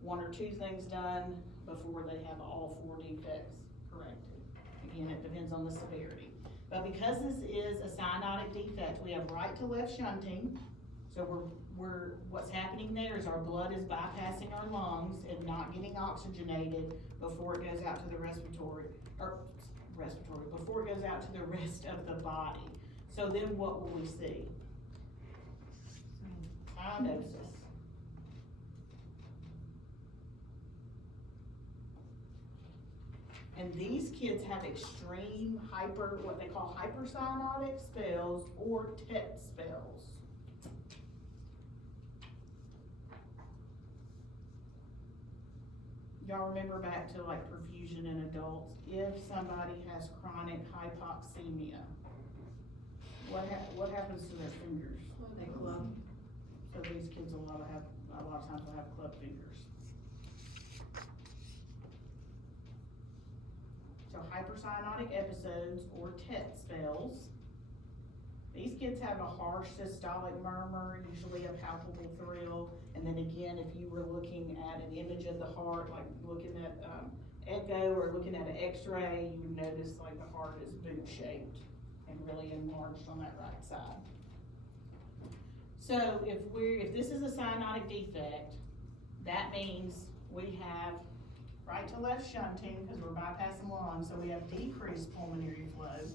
1 or 2 things done before they have all 4 defects corrected. Again, it depends on the severity. But because this is a cyanotic defect, we have right to left shunting. So what's happening there is our blood is bypassing our lungs and not getting oxygenated before it goes out to the before it goes out to the rest of the body. So then what will we see? Cyanosis. And these kids have extreme what they call hypercyanotic spells or TET spells. Y'all remember back to like perfusion in adults, if somebody has chronic hypoxemia, what happens to their fingers? They club. So these kids a lot of times will have club fingers. So hypercyanotic episodes or TET spells. These kids have a harsh systolic murmur, usually a palpable thrill. And then again, if you were looking at an image of the heart, like looking at echo or looking at an x-ray, you would notice like the heart is boot-shaped and really enlarged on that right side. So if this is a cyanotic defect, that means we have right to left shunting because we're bypassing lungs, so we have decreased pulmonary flow.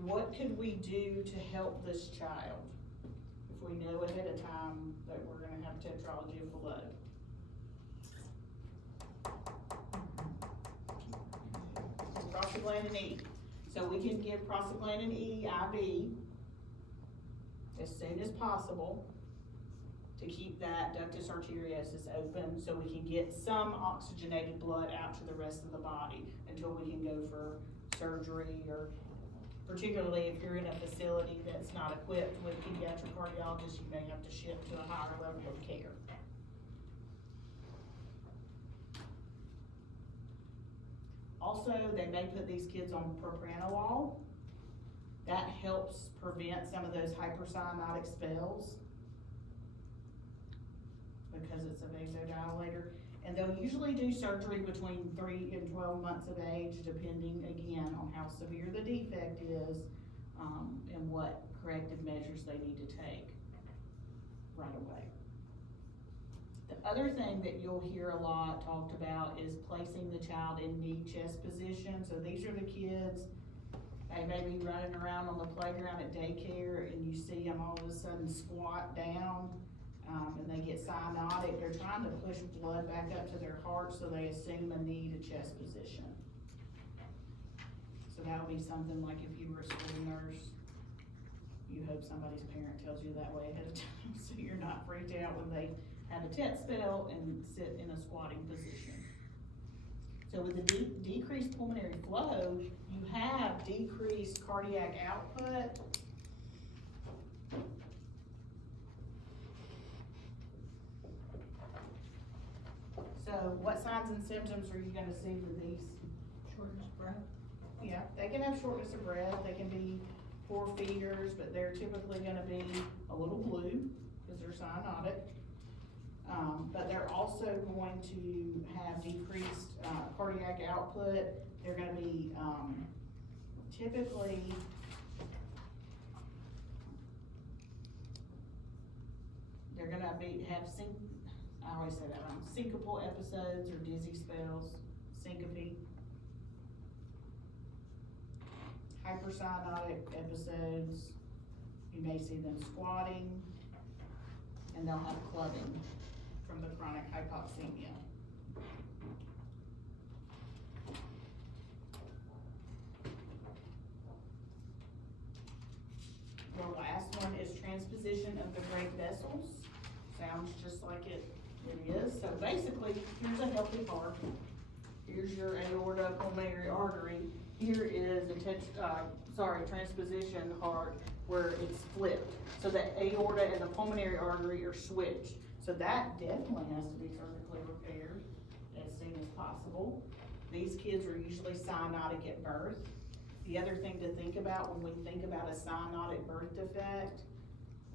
What could we do to help this child? If we know ahead of time that we're gonna have tetralogy of Fallot. Prostaglandin E, so we can give prostaglandin E IV as soon as possible to keep that ductus arteriosus open, so we can get some oxygenated blood out to the rest of the body until we can go for surgery, or particularly if you're in a facility that's not equipped with pediatric cardiologists, you may have to shift to a higher level of care. Also, they may put these kids on propranolol. That helps prevent some of those hypercyanotic spells because it's a vasodilator. And they'll usually do surgery between 3 and 12 months of age, depending again on how severe the defect is, and what corrective measures they need to take right away. The other thing that you'll hear a lot talked about is placing the child in knee chest position. So these are the kids, they may be running around on the playground at daycare and you see them all of a sudden squat down, and they get cyanotic. They're trying to push blood back up to their heart, so they assume a knee to chest position. So that would be something like if you were a school nurse, you hope somebody's parent tells you that way ahead of time, so you're not freaked out when they have a tet spell and sit in a squatting position. So with the decreased pulmonary flow, you have decreased cardiac output. So what signs and symptoms are you gonna see with these? Shortness of breath. Yeah, they can have shortness of breath, they can be poor feeders, but they're typically gonna be a little blue, because they're cyanotic. But they're also going to have decreased, cardiac output. They're gonna be, typically, they're gonna I always say that wrong, syncopal episodes or dizzy spells, syncope. Hypercyanotic episodes, you may see them squatting, and they'll have clubbing from the chronic hypoxemia. The last one is transposition of the great vessels. Sounds just like it is. So basically, here's a healthy heart. Here's your aorta, pulmonary artery. Here is a transposition heart where it's flipped. So the aorta and the pulmonary artery are switched. So that definitely has to be surgically repaired as soon as possible. These kids are usually cyanotic at birth. The other thing to think about when we think about a cyanotic birth defect,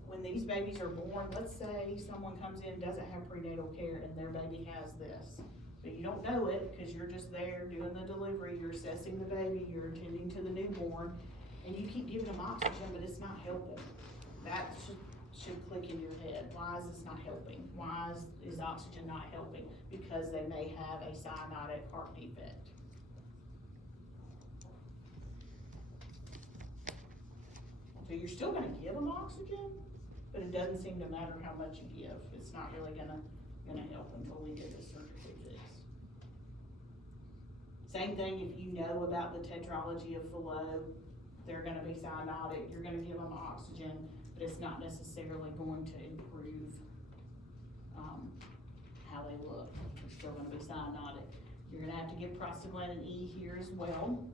when these babies are born, let's say someone comes in, doesn't have prenatal care, and their baby has this. But you don't know it because you're just there doing the delivery, you're assessing the baby, you're attending to the newborn, and you keep giving them oxygen, but it's not helping. That should click in your head. Why is this not helping? Why is oxygen not helping? Because they may have a cyanotic heart defect. So you're still gonna give them oxygen, but it doesn't seem to matter how much you give. It's not really gonna help until we get this surgically fixed. Same thing if you know about the tetralogy of Fallot, they're gonna be cyanotic, you're gonna give them oxygen, but it's not necessarily going to improve, how they look. They're still gonna be cyanotic. You're gonna have to give prostaglandin E here as well.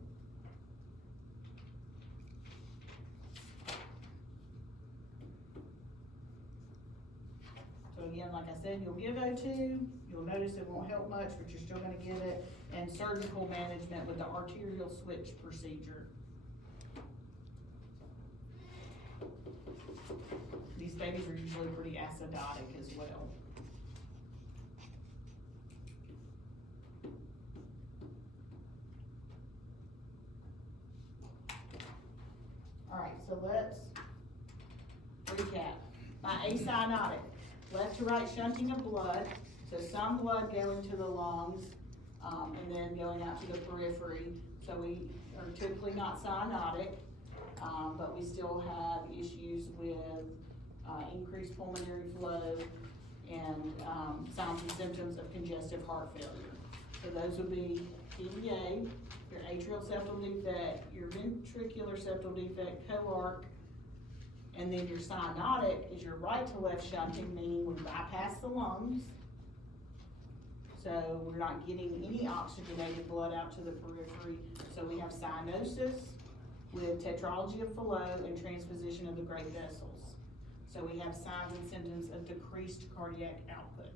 So again, like I said, you'll give O2, you'll notice it won't help much, but you're still gonna give it, and surgical management with the arterial switch procedure. These babies are usually pretty acidotic as well. Alright, so let's recap. My acyanotic, left to right shunting of blood, so some blood going to the lungs, and then going out to the periphery. So we are typically not cyanotic, but we still have issues with increased pulmonary flow, and, signs and symptoms of congestive heart failure. So those would be PDA, your atrial septal defect, your ventricular septal defect, co-arc, and then your cyanotic is your right to left shunting, meaning we bypass the lungs. So we're not getting any oxygenated blood out to the periphery. So we have cyanosis with tetralogy of Fallot and transposition of the great vessels. So we have signs and symptoms of decreased cardiac output.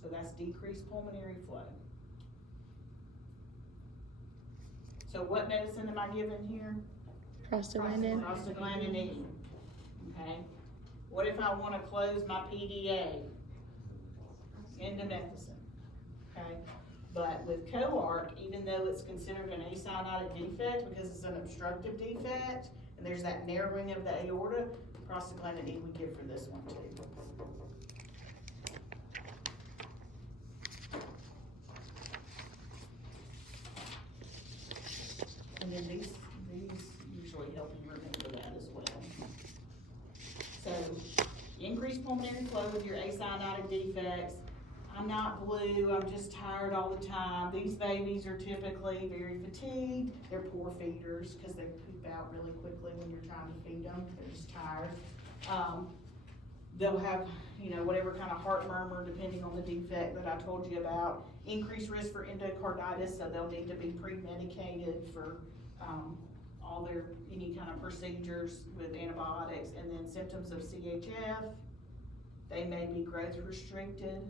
So that's decreased pulmonary flow. So what medicine am I giving here? Prostaglandin. Prostaglandin E, okay? What if I wanna close my PDA? Indomethacin, okay? But with co-arc, even though it's considered an acyanotic defect because it's an obstructive defect, and there's that narrowing of the aorta, prostaglandin E we give for this one too. And then these usually help you remember that as well. So, increased pulmonary flow with your acyanotic defects. I'm not blue, I'm just tired all the time. These babies are typically very fatigued. They're poor feeders because they poop out really quickly when you're trying to feed them. They're just tired. They'll have, whatever kind of heart murmur depending on the defect that I told you about. Increased risk for endocarditis, so they'll need to be pre-medicated for all their, any kind of procedures with antibiotics. And then symptoms of CHF, they may be growth restricted,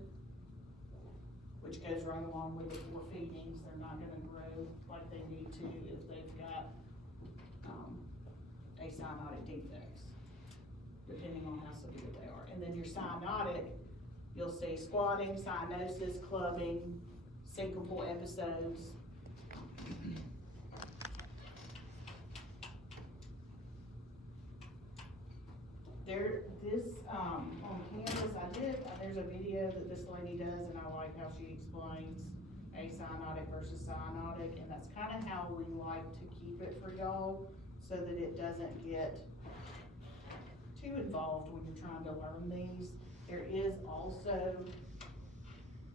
which goes right along with the poor feedings. They're not gonna grow like they need to if they've got, acyanotic defects, depending on how severe they are. And then your cyanotic, you'll see squatting, cyanosis, clubbing, syncopal episodes. On Canvas, there's a video that this lady does, and I like how she explains acyanotic versus cyanotic, and that's kinda how we like to keep it for y'all, so that it doesn't get too involved when you're trying to learn these. There is also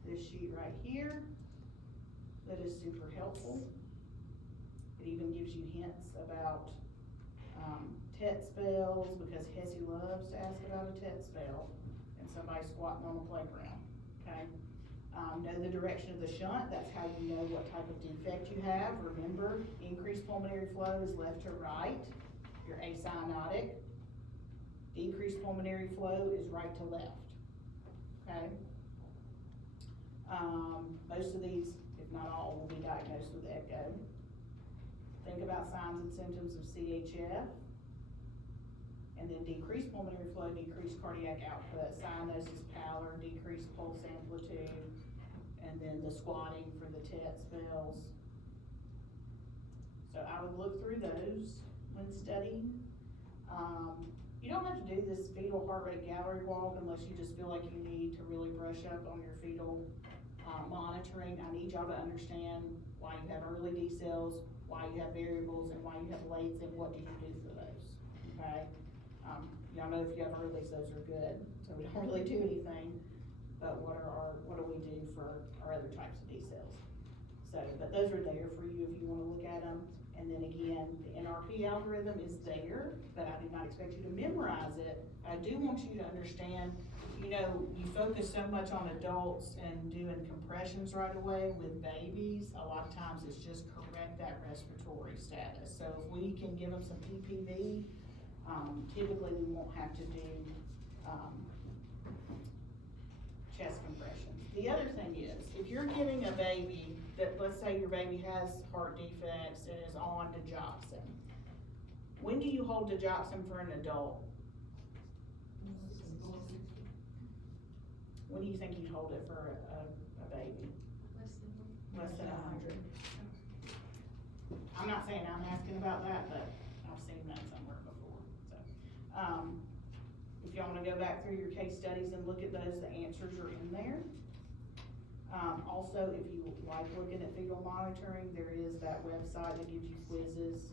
this sheet right here that is super helpful. It even gives you hints about, TET spells, because Hezzy loves to ask about a TET spell, and somebody squatting on the playground, okay? Know the direction of the shunt, that's how you know what type of defect you have. Remember, increased pulmonary flow is left to right, your acyanotic. Decreased pulmonary flow is right to left, okay? Most of these, if not all, will be diagnosed with echo. Think about signs and symptoms of CHF. And then decreased pulmonary flow, decreased cardiac output, cyanosis, pallor, decreased pulse amplitude, and then the squatting for the TET spells. So I would look through those when studying. You don't have to do this fetal heart rate gallery walk unless you just feel like you need to really brush up on your fetal monitoring. I need y'all to understand why you have early D cells, why you have variables, and why you have lates, and what do you do for those, okay? Y'all know if you have earlys, those are good, so we don't really do anything, but what do we do for our other types of D cells? So, but those are there for you if you wanna look at them. And then again, the NRP algorithm is there, but I do not expect you to memorize it. I do want you to understand, you focus so much on adults and doing compressions right away. With babies, a lot of times it's just correct that respiratory status. So if we can give them some PPV, typically we won't have to do, chest compressions. The other thing is, if you're giving a baby that, let's say your baby has heart defects and is on digoxin, when do you hold digoxin for an adult? When do you think you'd hold it for a baby? Less than 100. I'm not saying I'm asking about that, but I've seen that somewhere before, so. If y'all wanna go back through your case studies and look at those, the answers are in there. Also, if you like looking at fetal monitoring, there is that website that gives you quizzes.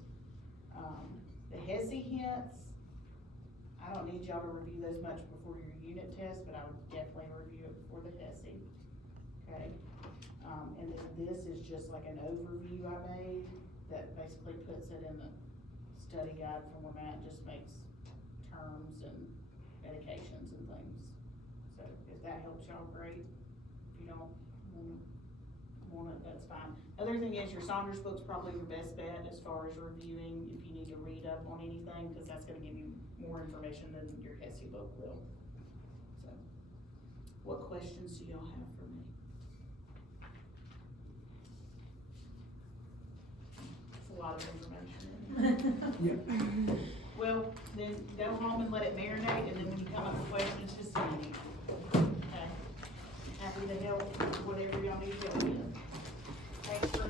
The Hezzy hints, I don't need y'all to review those much before your unit test, but I would definitely review it before the HESI, okay? And then this is just like an overview I made that basically puts it in the study guide format, just makes terms and medications and things. So if that helps y'all, great. If you don't want it, that's fine. Other thing is your Saunders book's probably your best bet as far as reviewing, if you need to read up on anything, cause that's gonna give you more information than your HESI book will. So, what questions do y'all have for me? It's a lot of information. Yeah. Well, then go home and let it marinate